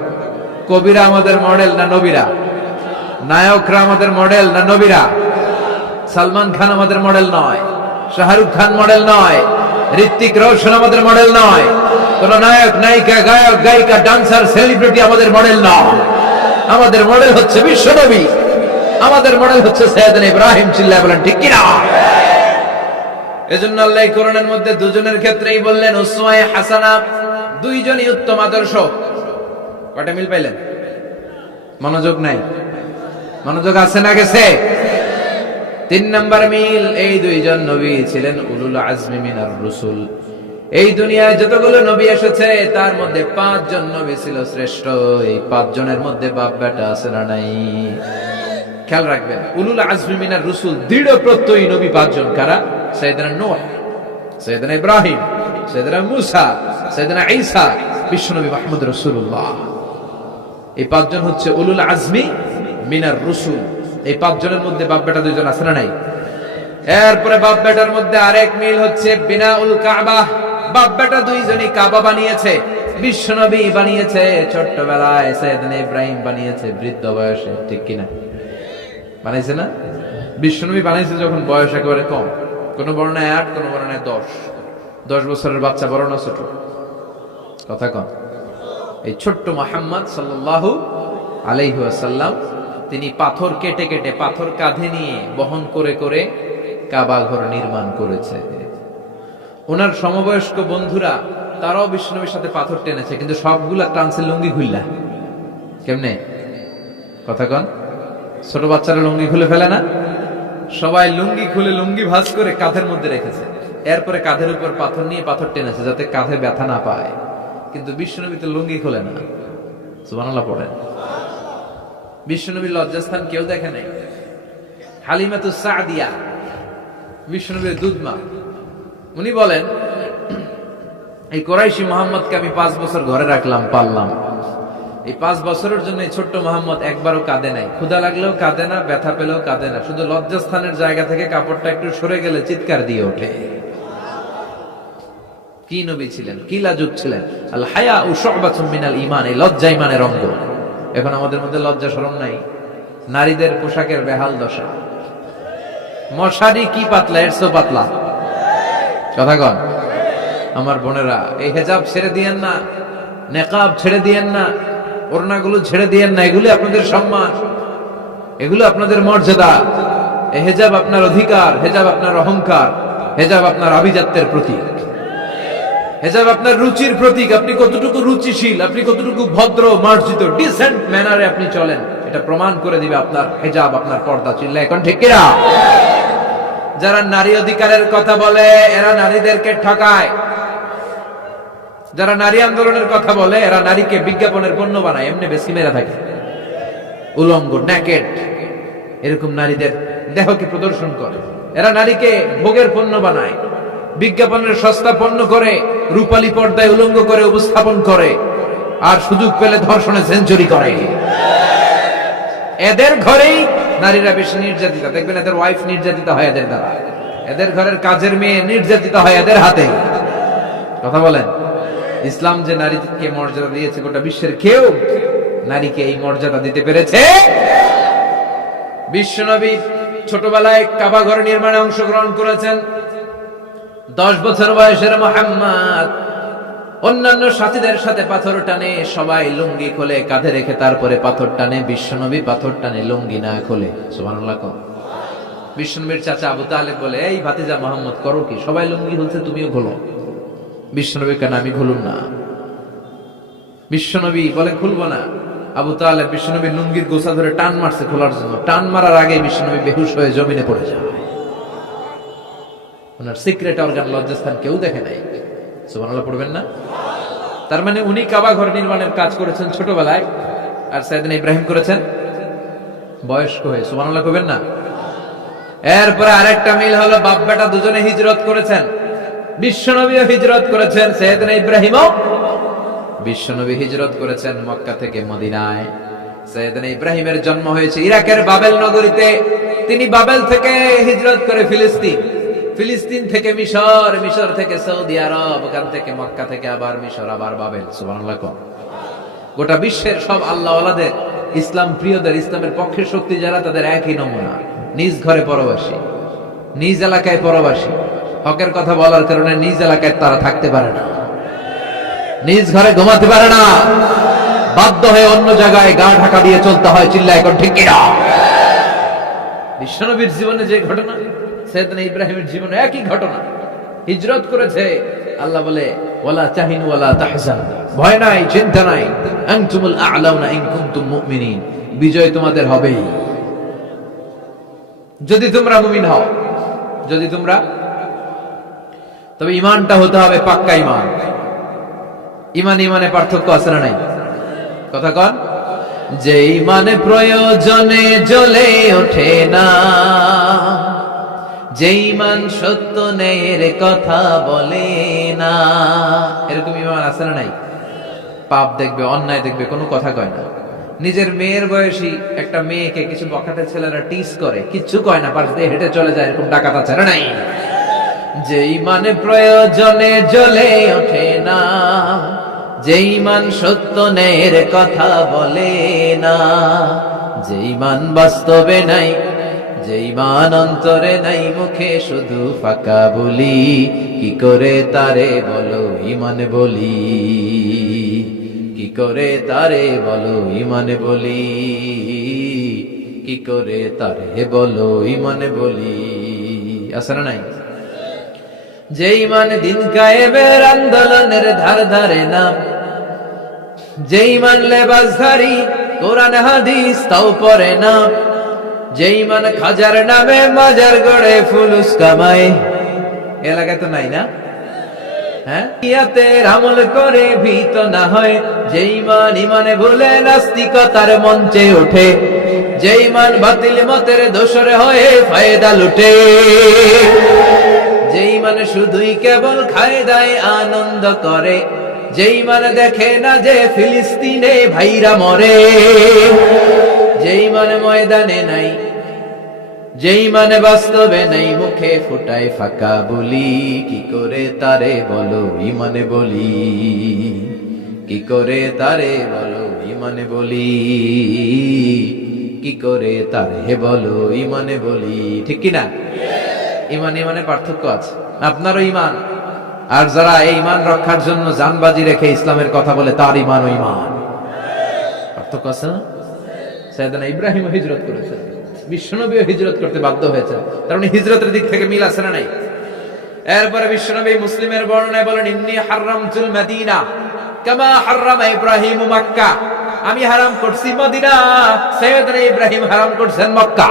কবিরা আমাদের মডেল না নবীরা? নায়করা আমাদের মডেল না নবীরা? সালমান খান আমাদের মডেল নয়, শাহরুখ খান মডেল নয়, ঋত্বিক রোশন আমাদের মডেল নয়, কোন নায়ক নায়িকা গায়ক গায়িকা ডান্সার সেলিব্রিটি আমাদের মডেল নয়। আমাদের মডেল হচ্ছে বিশ্বনবী, আমাদের মডেল হচ্ছে সাইয়েদনা ইব্রাহিম। চিল্লায় বলেন ঠিক কিনা? এজন্য আল্লাহ কোরআনের মধ্যে দুজনের ক্ষেত্রেই বললেন উসওয়ায়ে হাসানা, দুইজনই উত্তম আদর্শ। কয়টা মিল পাইলেন? মনোযোগ নাই? মনোযোগ আছে না গেছে? 3 নাম্বার মিল, এই দুইজন নবী ছিলেন উলুল আজমি মিনার রাসূল। এই দুনিয়ায় যতগুলো নবী এসেছে তার মধ্যে 5 জন নবী ছিল শ্রেষ্ঠ। এই 5 জনের মধ্যে বাপ বেটা আছে না নাই? খেয়াল রাখবেন, উলুল আজমি মিনার রাসূল দৃঢ় প্রত্যয়ী নবী 5 জন। কারা? সাইয়েদনা নূহ, সাইয়েদনা ইব্রাহিম, সাইয়েদনা মূসা, সাইয়েদনা ঈসা, বিশ্বনবী মুহাম্মদ রাসূলুল্লাহ। এই 5 জন হচ্ছে উলুল আজমি মিনার রাসূল। এই 5 জনের মধ্যে বাপ বেটা 2 জন আছে না নাই? এরপরে বাপ বেটার মধ্যে আরেক মিল হচ্ছে বিনাউল কাবা। বাপ বেটা 2 জনই কাবা বানিয়েছে। বিশ্বনবী বানিয়েছে ছোট্টবেলায়, সাইয়েদনা ইব্রাহিম বানিয়েছে বৃদ্ধ বয়সে। ঠিক কিনা? বানাইছে না? বিশ্বনবী বানাইছে যখন বয়স একেবারে কম। কোন বর্ণনায় 8, কোন বর্ণনায় 10 বছরের বাচ্চা, বড় না ছোট? কথা কন। এই ছোট্ট মুহাম্মদ সাল্লাল্লাহু আলাইহি ওয়াসাল্লাম তিনি পাথর কেটে কেটে, পাথর কাঁধে নিয়ে বহন করে করে কাবা ঘর নির্মাণ করেছে। ওনার সমবয়স্ক বন্ধুরা তারাও বিশ্বনবীর সাথে পাথর টেনেছে, কিন্তু সবগুলা টানছে লুঙ্গি খুললা। কেমনে? কথা কন। ছোট বাচ্চারা লুঙ্গি খুলে ফেলে না? সবাই লুঙ্গি খুলে লুঙ্গি ভাঁজ করে কাঁধের মধ্যে রেখেছে। এরপরে কাঁধের উপর পাথর নিয়ে পাথর টেনেছে যাতে কাঁধে ব্যথা না পায়। কিন্তু বিশ্বনবী তো লুঙ্গি খোলে না। সুবহানাল্লাহ পড়েন। বিশ্বনবীর লজ্জাস্থান কেউ দেখে নাই। হালিমাতুস সাদিয়া বিশ্বনবীর দুধমা, উনি বলেন এই কোরাইশি মোহাম্মদকে আমি 5 বছর ঘরে রাখলাম, পাললাম। এই 5 বছরের জন্য এই ছোট্ট মোহাম্মদ একবারও কাঁদে নাই, ক্ষুধা লাগলেও কাঁদে না, ব্যথা পেলেও কাঁদে না, শুধু লজ্জাস্থানের জায়গা থেকে কাপড়টা একটু সরে গেলে চিৎকার দিয়ে ওঠে। কি নবী ছিলেন, কি লাজুক ছিলেন। আল হায়া ও শুবাতুম মিনাল ঈমান, এই লজ্জা ঈমানের অঙ্গ। এখন আমাদের মধ্যে লজ্জা শরম নাই। নারীদের পোশাকের বেহাল দশা, মশারি কি পাতলা, এর চেয়েও পাতলা। কথা কন আমার বোনেরা, এই হেজাব ছেড়ে দিয়েন না, নেকাব ছেড়ে দিয়েন না, ওড়নাগুলো ছেড়ে দিয়েন না। এগুলো আপনাদের সম্মান, এগুলো আপনাদের মর্যাদা। এই হেজাব আপনার অধিকার, হেজাব আপনার অহংকার, হেজাব আপনার আভিজাত্যের প্রতীক, হেজাব আপনার রুচির প্রতীক। আপনি কতটুকু রুচিশীল, আপনি কতটুকু ভদ্র, মার্জিত, ডিসেন্ট ম্যানারে আপনি চলেন, এটা প্রমাণ করে দিবে আপনার হেজাব, আপনার পর্দা। চিল্লা এখন ঠিক কিনা? যারা নারী অধিকারের কথা বলে এরা নারীদেরকে ঠকায়। যারা নারী আন্দোলনের কথা বলে এরা নারীকে বিজ্ঞাপনের পণ্য বানায়, এমনি বেশি মেরা থাকে, উলঙ্গ, নেকেড, এরকম নারীদের দেহকে প্রদর্শন করে। এরা নারীকে ভোগের পণ্য বানায়, বিজ্ঞাপনের সস্তা পণ্য করে, রূপালী পর্দায় উলঙ্গ করে উপস্থাপন করে, আর সুযোগ পেলে ধর্ষণে সেঞ্চুরি করে। এদের ঘরেই নারীরা বেশি নির্যাতিত। দেখবেন এদের ওয়াইফ নির্যাতিত হয় এদের দ্বারা, এদের ঘরের কাজের মেয়ে নির্যাতিত হয় এদের হাতে। কথা বলেন, ইসলাম যে নারীকে মর্যাদা দিয়েছে, গোটা বিশ্বের কেউ নারীকে এই মর্যাদা দিতে পেরেছে? বিশ্বনবী ছোটবেলায় কাবা ঘর নির্মাণে অংশগ্রহণ করেছেন। 10 বছর বয়সের মুহাম্মদ অন্যান্য সাথীদের সাথে পাথর টানে, সবাই লুঙ্গি খোলে কাঁধে রেখে, তারপরে পাথর টানে। বিশ্বনবী পাথর টানে লুঙ্গি না খোলে। সুবহানাল্লাহ। বিশ্বনবীর চাচা আবু তালেব বলে, এই ভাতিজা মুহাম্মদ করো কি, সবাই লুঙ্গি খুলছে তুমিও খোলো। বিশ্বনবী কেন, আমি খুলুন না। বিশ্বনবী বলে খুলবো না। আবু তালেব বিশ্বনবীর লুঙ্গির গোছা ধরে টান মারছে খোলার জন্য। টান মারার আগে বিশ্বনবী বেহুশ হয়ে জমিনে পড়ে যায়। ওনার সিক্রেট অর্গান লজ্জাস্থান কেউ দেখে নাই। সুবহানাল্লাহ পড়বেন না? তার মানে উনি কাবা ঘর নির্মাণের কাজ করেছেন ছোটবেলায়, আর সাইয়েদনা ইব্রাহিম করেছেন বয়স্ক হয়ে। সুবহানাল্লাহ কইবেন না? এরপরে আরেকটা মিল হলো, বাপ বেটা দুজনে হিজরত করেছেন। বিশ্বনবীও হিজরত করেছেন, সাইয়েদনা ইব্রাহিমও। বিশ্বনবী হিজরত করেছেন মক্কা থেকে মদিনায়। সাইয়েদনা ইব্রাহিমের জন্ম হয়েছে ইরাকের বাবেল নগরীতে। তিনি বাবেল থেকে হিজরত করে ফিলিস্তিন, ফিলিস্তিন থেকে মিশর, মিশর থেকে সৌদি আরব, ওখান থেকে মক্কা থেকে আবার মিশর, আবার বাবেল। সুবহানাল্লাহ। গোটা বিশ্বের সব আল্লাহওয়ালাদের, ইসলাম প্রিয়দের, ইসলামের পক্ষের শক্তি যারা, তাদের একই নমুনা। নিজ ঘরে পরবাসী, নিজ এলাকায় পরবাসী। হকের কথা বলার কারণে নিজ এলাকায় তারা থাকতে পারে না, নিজ ঘরে ঘুমাতে পারে না, বাধ্য হয়ে অন্য জায়গায় গা ঢাকা দিয়ে চলতে হয়। চিল্লা এখন ঠিক কিনা? বিশ্বনবীর জীবনে যে ঘটনা, সাইয়েদনা ইব্রাহিমের জীবনে একই ঘটনা। হিজরত করেছে, আল্লাহ বলে ওয়ালা তাহিনু ওয়ালা তাহজানু, ভয় নাই, চিন্তা নাই, আনতুমুল আ'লাউনা ইন কুনতুম মুমিনিন, বিজয় তোমাদের হবেই যদি তোমরা মুমিন হও। যদি তোমরা, তবে ঈমানটা হতে হবে পাক্কা ঈমান। ঈমান ঈমানে পার্থক্য আছে না নাই? কথা কন। যে ঈমানে প্রয়োজনে জ্বলে ওঠে না, যে ঈমান সত্য ন্যায়ের কথা বলে না, এরকম ঈমান আছে না নাই? পাপ দেখবে, অন্যায় দেখবে, কোনো কথা কয় না। নিজের মেয়ের বয়সী একটা মেয়েকে কিছু বখাটে ছেলেরা টিস করে, কিচ্ছু কয় না, পাশ দিয়ে হেঁটে চলে যায়, এরকম ডাকাত আছে না নাই? যে ঈমানে প্রয়োজনে জ্বলে ওঠে না, যে ঈমান সত্য ন্যায়ের কথা বলে না, যে ঈমান বাস্তবে নাই, যে ঈমান অন্তরে নাই, মুখে শুধু ফাঁকা বলি, কি করে তারে বলো ঈমান বলি, কি করে তারে বলো ঈমান বলি, কি করে তারে বলো ঈমান বলি। আছে না নাই? যে ঈমান দিন কায়েমের আন্দোলনের ধার ধারে না, যে ঈমান লেবাসধারী কোরআন হাদিস তাও পড়ে না, যে ঈমান খাজার নামে মাজার গড়ে ফুলুস কামায়। এলাকায় তো নাই না? হ্যাঁ, ইয়াতের আমল করে ভীত না হয়, যে ঈমান ঈমানে ভুলে নাস্তিকতার মঞ্চে ওঠে, যে ইমান বাতিল মতের দোসর হয়ে ফায়দা লুটে, যে ইমান শুধুই কেবল খায় দায় আনন্দ করে, যে ইমান দেখে না যে ফিলিস্তিনে ভাইরা মরে, যে ইমান ময়দানে নাই, যে ইমান বাস্তবে নাই, মুখে ফুটায় ফাঁকা বলি, কি করে তারে বলো ইমানে বলি, কি করে তারে বলো ইমানে বলি, কি করে তারে বলো ইমানে বলি। ঠিক কিনা? ইমান ইমানে পার্থক্য আছে। আপনারও ইমান, আর যারা এই ইমান রক্ষার জন্য জানবাজি রেখে ইসলামের কথা বলে তার ইমান ও ইমান, পার্থক্য আছে না? সাইয়েদনা ইব্রাহিম হিজরত করেছেন, বিশ্বনবীও হিজরত করতে বাধ্য হয়েছেন, তার মানে হিজরতের দিক থেকে মিল আছে না নাই? এরপরে বিশ্বনবী মুসলিমের বর্ণনায় বলেন, ইন্নী হারামতুল মদিনা কামা হারামা ইব্রাহিম মক্কা, আমি হারাম করছি মদিনা, সাইয়েদনা ইব্রাহিম হারাম করছেন মক্কা।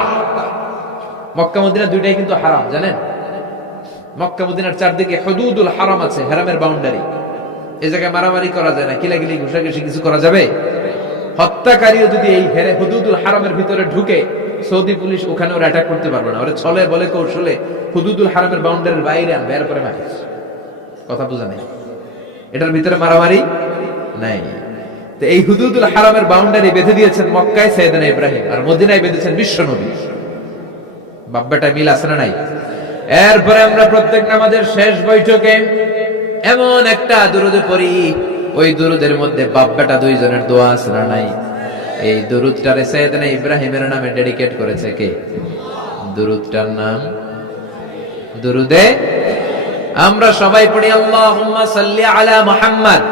মক্কা মদিনা দুইটাই কিন্তু হারাম, জানেন? মক্কা মদিনার চারদিকে হুদুদুল হারাম আছে, হারামের বাউন্ডারি। এই জায়গায় মারামারি করা যায় না, কিলাকিলি ঘুষাঘুষি কিছু করা যাবে? হত্যাকারীও যদি এই হুদুদুল হারামের ভিতরে ঢুকে, সৌদি পুলিশ ওখানে ওরা অ্যাটাক করতে পারবে না, ওরা ছলে বলে কৌশলে হুদুদুল হারামের বাউন্ডারির বাইরে আনবে, এরপরে মারিস। কথা বোঝা নেই? এটার ভিতরে মারামারি নাই। তো এই হুদুদুল হারামের বাউন্ডারি বেঁধে দিয়েছেন মক্কায় সাইয়েদনা ইব্রাহিম, আর মদিনায় বেঁধেছেন বিশ্বনবী। বাব্বাটা মিল আছে না নাই? এরপরে আমরা প্রত্যেক নামাজের শেষ বৈঠকে এমন একটা দুরূদ পড়ি, ওই দুরূদের মধ্যে বাব্বাটা দুইজনের দোয়া আছে না নাই? এই দুরূদটারে সাইয়েদনা ইব্রাহিমের নামে ডেডিকেট করেছে কে? দুরূদটার নাম দুরুদে আমরা সবাই পড়ি, আল্লাহুম্মা সাল্লি আলা মুহাম্মাদ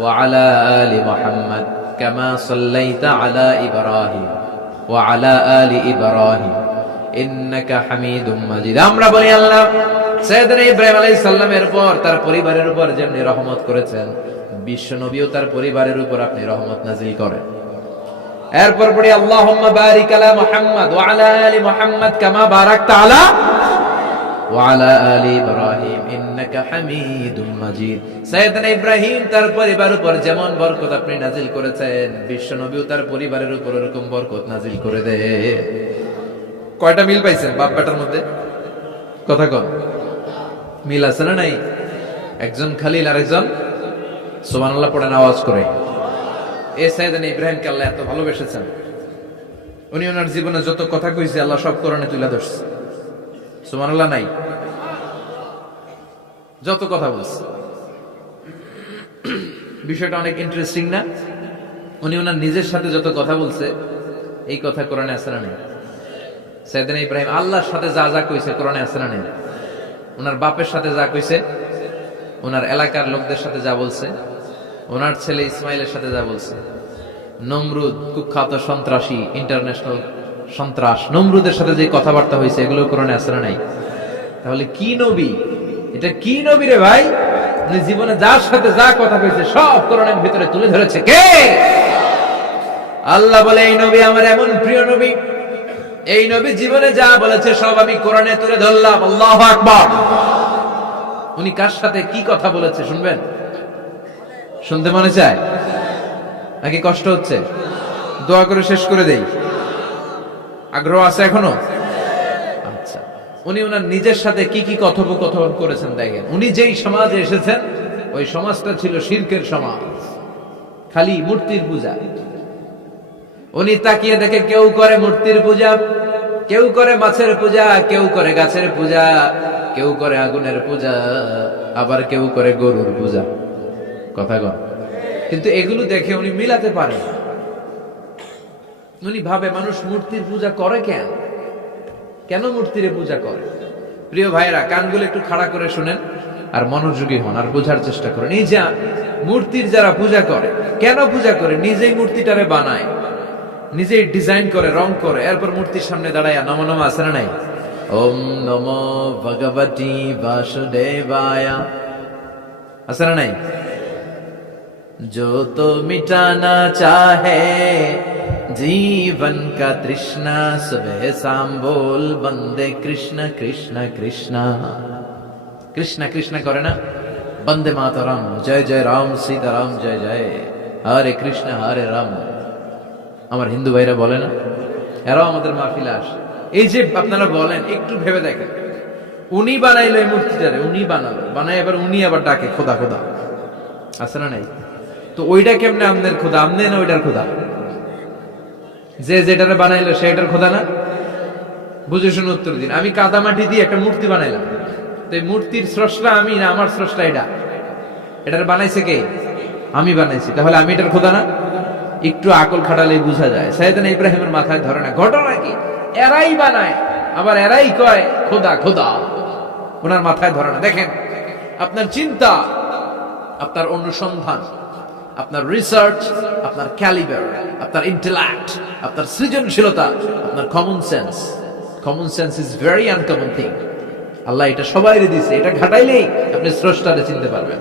ওয়া আলা আলি মুহাম্মাদ কামা সাল্লাইতা আলা ইব্রাহিম ওয়া আলা আলি ইব্রাহিম ইন্নাকা হামিদুম মাজিদ। আমরা বলি, আল্লাহ সাইয়েদনা ইব্রাহিম আলাইহিস সালামের উপর, তার পরিবারের উপর যেমনি রহমত করেছেন, বিশ্ব নবীও তার পরিবারের উপর আপনি রহমত নাযিল করেন। এরপর পড়ি, আল্লাহুম্মা বারিক আলা মুহাম্মাদ ওয়া আলা আলি মুহাম্মাদ কামা বারাকতা আলা ওয়া আলা আলি ইব্রাহিম ইন্নাকা হামিদুম মাজিদ। সাইয়েদনা ইব্রাহিম তার পরিবারের উপর যেমন বরকত আপনি নাযিল করেছেন, বিশ্ব নবীও তার পরিবারের উপর এরকম বরকত নাযিল করে দেন। কয়টা মিল পাইছেন বাপ বেটার মধ্যে? কথা কন, মিল আছে না নাই? একজন খালিল আর একজন সুবহানাল্লাহ পড়েন আওয়াজ করে। এই সাইয়েদনা ইব্রাহিমকে আল্লাহ এত ভালোবেসেছেন, উনি ওনার জীবনে যত কথা কইছে আল্লাহ সব কোরআনে তুলে ধরছে। সুবহানাল্লাহ নাই? যত কথা বলছে, বিষয়টা অনেক ইন্টারেস্টিং না? উনি ওনার নিজের সাথে যত কথা বলছে, এই কথা কোরআনে আছে না নেই? সাইয়েদনা ইব্রাহিম আল্লাহর সাথে যা যা কইছে কোরআনে আছে না নেই? ওনার বাপের সাথে যা কইছে, ওনার এলাকার লোকদের সাথে যা বলছে, ওনার ছেলে ইসমাইলের সাথে যা বলছে, নমরুদ কুখ্যাত সন্ত্রাসী, ইন্টারন্যাশনাল সন্ত্রাস, নমরুদের সাথে যে কথাবার্তা হয়েছে, এগুলো কোরআনে আছে না নাই? তাহলে কি নবী এটা? কি নবী রে ভাই? উনি জীবনে যার সাথে যা কথা কইছে সব কোরআনের ভিতরে তুলে ধরেছে কে? আল্লাহ বলে, এই নবী আমার এমন প্রিয় নবী, এই নবী জীবনে যা বলেছে সব আমি কোরআনে তুলে ধরলাম। আল্লাহু আকবার। উনি কার সাথে কি কথা বলেছে শুনবেন? শুনতে মনে চায় নাকি কষ্ট হচ্ছে? দোয়া করে শেষ করে দেই, আগ্রহ আছে এখনো? আচ্ছা, উনি ওনার নিজের সাথে কি কি কথোপকথন করেছেন দেখেন। উনি যেই সমাজে এসেছেন, ওই সমাজটা ছিল শিরকের সমাজ, খালি মূর্তির পূজা। উনি তাকিয়ে দেখে কেউ করে মূর্তির পূজা, কেউ করে মাছের পূজা, কেউ করে গাছের পূজা, কেউ করে আগুনের পূজা, আবার কেউ করে গরুর পূজা। কথা কন। কিন্তু এগুলো দেখে উনি মিলাতে পারেন। উনি ভাবে মানুষ মূর্তির পূজা করে কেন? কেন মূর্তির পূজা করে? প্রিয় ভাইরা, কানগুলো একটু খাড়া করে শুনেন আর মনোযোগী হন আর বোঝার চেষ্টা করেন। এই যে মূর্তির যারা পূজা করে, কেন পূজা করে? নিজেই মূর্তিটারে বানায়, নিজেই ডিজাইন করে, রং করে, এরপর মূর্তির সামনে দাঁড়ায় নমো নমো আছে না নাই? ওম নমো ভগবতী বাসুদেবায়া আছে না নাই? जो तो मिटाना चाहे जीवन का तृष्णा, सुबह शाम बोल बंदे कृष्ण कृष्ण कृष्ण। कृष्ण कृष्ण करे ना, बंदे मातरम, जय जय राम सीताराम जय जय, हरे कृष्ण हरे राम। আমার হিন্দু ভাইরা বলে না, এরাও আমাদের মাহফিলে আসে। এই যে আপনারা বলেন, একটু ভেবে দেখেন, উনি বানাইলো এই মূর্তিটারে, উনি বানালো, বানাই এবার উনি আবার ডাকে খোদা খোদা, আছে না নাই? তো ওইটা কেমনে আমনের খোদা? আমনে না ওইটার খোদা? যে যেটারে বানাইলো সেটার খোদা না? বুঝে শুনে উত্তর দিন। আমি কাদা মাটি দিয়ে একটা মূর্তি বানাইলাম, তো এই মূর্তির স্রষ্টা আমি না আমার স্রষ্টা এটা? এটার বানাইছে কে? আমি বানাইছি, তাহলে আমি এটার খোদা না? একটু আকল খাটালেই বোঝা যায়। সাইয়েদনা ইব্রাহিমের মাথায় ধরে না। ঘটনা কি? এরাই বানায়, আবার এরাই কয় খোদা খোদা, ওনার মাথায় ধরে না। দেখেন, আপনার চিন্তা, আপনার অনুসন্ধান, আপনার রিসার্চ, আপনার ক্যালিবার, আপনার ইন্টেলেক্ট, আপনার সৃজনশীলতা, আপনার common sense. Common sense is very uncommon thing. Allah এটা সবাইরে দিছে, এটা ঘাটাইলেই আপনি স্রষ্টারে চিনতে পারবেন।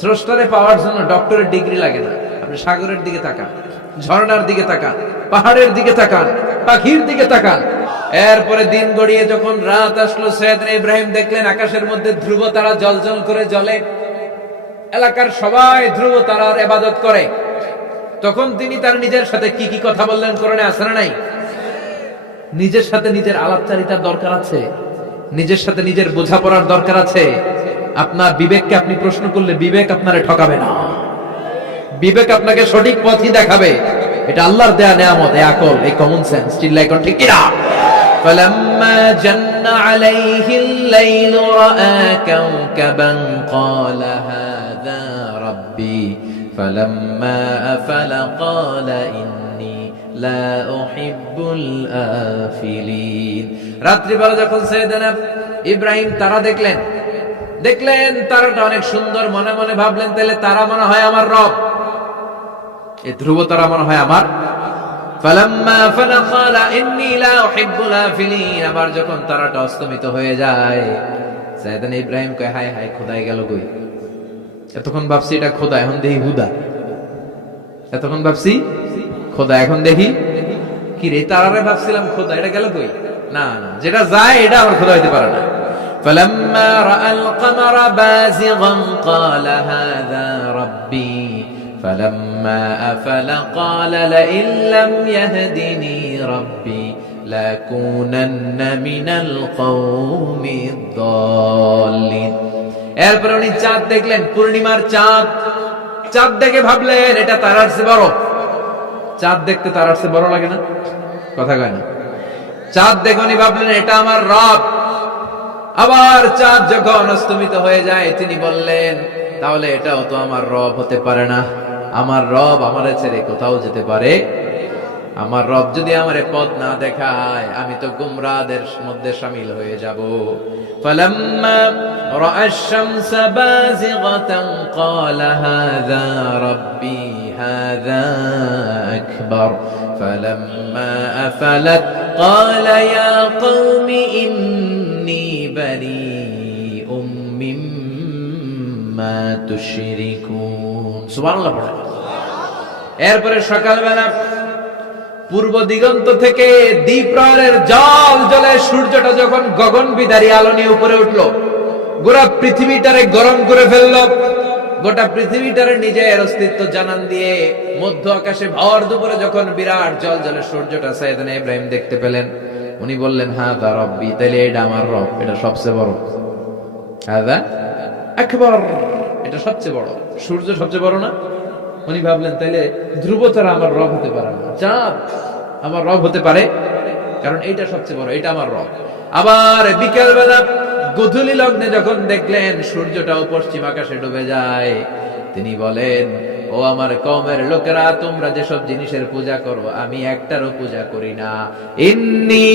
স্রষ্টারে পাওয়ার জন্য ডক্টরের ডিগ্রি লাগে না। আপনি সাগরের দিকে তাকান, ঝর্ণার দিকে তাকান, পাহাড়ের দিকে তাকান, পাখির দিকে তাকান। এরপরে দিন গড়িয়ে যখন রাত আসলো, সাইয়েদনা ইব্রাহিম দেখলেন আকাশের মধ্যে ধ্রুব তারা জ্বলজ্বল করে জ্বলে। এলাকার সবাই ধ্রুব তারার ইবাদত করে। তখন তিনি তার নিজের সাথে কি কি কথা বললেন, কোরআনে আছে না নাই? নিজের সাথে নিজের আলাপচারিতার দরকার আছে, নিজের সাথে নিজের বোঝাপড়ার দরকার আছে। আপনার বিবেককে আপনি প্রশ্ন করলে বিবেক আপনারে ঠকাবে না, বিবেক আপনাকে সঠিক পথই দেখাবে। এটা আল্লাহর দেয়া নিয়ামত, এই আকল, এই কমন সেন্স। চিল্লাই কোন ঠিক কিনা? فلما جن عليه الليل رأى كوكبا قال هذا ربي فلما أفل قال إني لا أحب الآفلين। রাত্রি বেলা যখন সাইয়েদনা ইব্রাহিম তারা দেখলেন তারাটা অনেক সুন্দর, মনে মনে ভাবলেন তাহলে তারা মনে হয় আমার রব, এই ধ্রুব তারা মনে হয় আমার। ফালাম্মা ফালা ক্বালা ইন্নী লা উহিব্বুল আফিলিন। আবার যখন তারাটা অস্তমিত হয়ে যায়, সাইয়েদনা ইব্রাহিম কয় হায় হায়, খোদাই গেল কই? এতক্ষণ ভাবছি এটা খোদা, এখন দেখি হুদা। এতক্ষণ ভাবছি খোদা, এখন দেখি কি রে? তারারে ভাবছিলাম খোদা, এটা গেল কই? না না, যেটা যায় এটা আমার খোদা হইতে পারে না। فلما رأى القمر بازغا قال هذا ربي فلما أفل قال لئن لم يهدني ربي لأكونن من القوم الضالين। এরপরে উনি চাঁদ দেখলেন, পূর্ণিমার চাঁদ। চাঁদ দেখে ভাবলেন এটা তারার চেয়ে বড়। চাঁদ দেখতে তারার চেয়ে বড় লাগে না? কথা কয় না? চাঁদ দেখে উনি ভাবলেন এটা আমার রব। আবার চাঁদ যখন অস্তমিত হয়ে যায়, তিনি বললেন তাহলে এটাও তো আমার রব হতে পারে না। আমার রব আমারে ছেড়ে কোথাও যেতে পারে? আমার রব যদি আমারে পথ না দেখায়, আমি তো গুমরাহদের মধ্যে শামিল হয়ে যাব। ফালাম্মা রাআ আশ-শামসা বাযিগাতান ক্বালা হাযা রাব্বি হাযা আকবার ফালাম্মা আফালাত ক্বালা ইয়া কওমি ইন্নী বারীউম মিম্মা তুশরিকুন। সুবহানাল্লাহ পড়ে। এরপরে সকালবেলা পূর্ব দিগন্ত থেকে দ্বীপ্রহরের জল জ্বলে সূর্যটা যখন গগন বিদারী আলো নিয়ে উপরে উঠলো, গোটা পৃথিবীটারে গরম করে ফেললো। গোটা পৃথিবীটারে নিজের অস্তিত্ব জানান দিয়ে মধ্য আকাশে ভর দুপুরে যখন বিরাট জল জ্বলে সূর্যটা সাইয়েদনা ইব্রাহিম দেখতে পেলেন, উনি বললেন হাযা রাব্বি, তাইলে এটা আমার রব, এটা সবচেয়ে বড়। হাযা আকবার, এটা সবচেয়ে বড়। সূর্য সবচেয়ে বড় না? উনি ভাবলেন তাইলে ধ্রুব তারা আমার রব হতে পারে না, চাঁদ আমার রব হতে পারে, কারণ এইটা সবচেয়ে বড়, এটা আমার রব। আবার বিকেল বেলা গোধূলি লগ্নে যখন দেখলেন সূর্যটাও পশ্চিম আকাশে ডুবে যায়, তিনি বলেন ও আমার কওমের লোকেরা, তোমরা যেসব জিনিসের পূজা করো আমি একটারও পূজা করি না। ইন্নী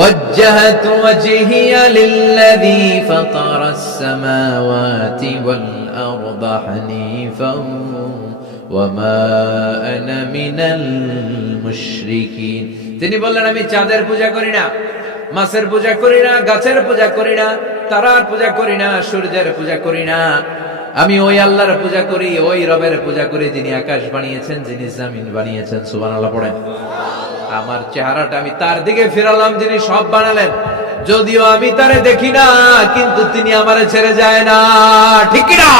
وجهت وجهي للذي فطر السماوات والأرض حنيفا وما أنا من المشركين। তিনি বললেন আমি চাঁদের পূজা করি না, মাছের পূজা করি না, গাছের পূজা করি না, তারার পূজা করি না, সূর্যের পূজা করি না। আমি ওই আল্লাহর পূজা করি, ওই রবের পূজা করি যিনি আকাশ বানিয়েছেন, যিনি জমিন বানিয়েছেন। সুবহানাল্লাহ পড়েন। আমার চেহারাটা আমি তার দিকে ফিরালাম যিনি সব বানালেন। যদিও আমি তারে দেখি না, কিন্তু তিনি আমারে ছেড়ে যায় না। ঠিক কি না?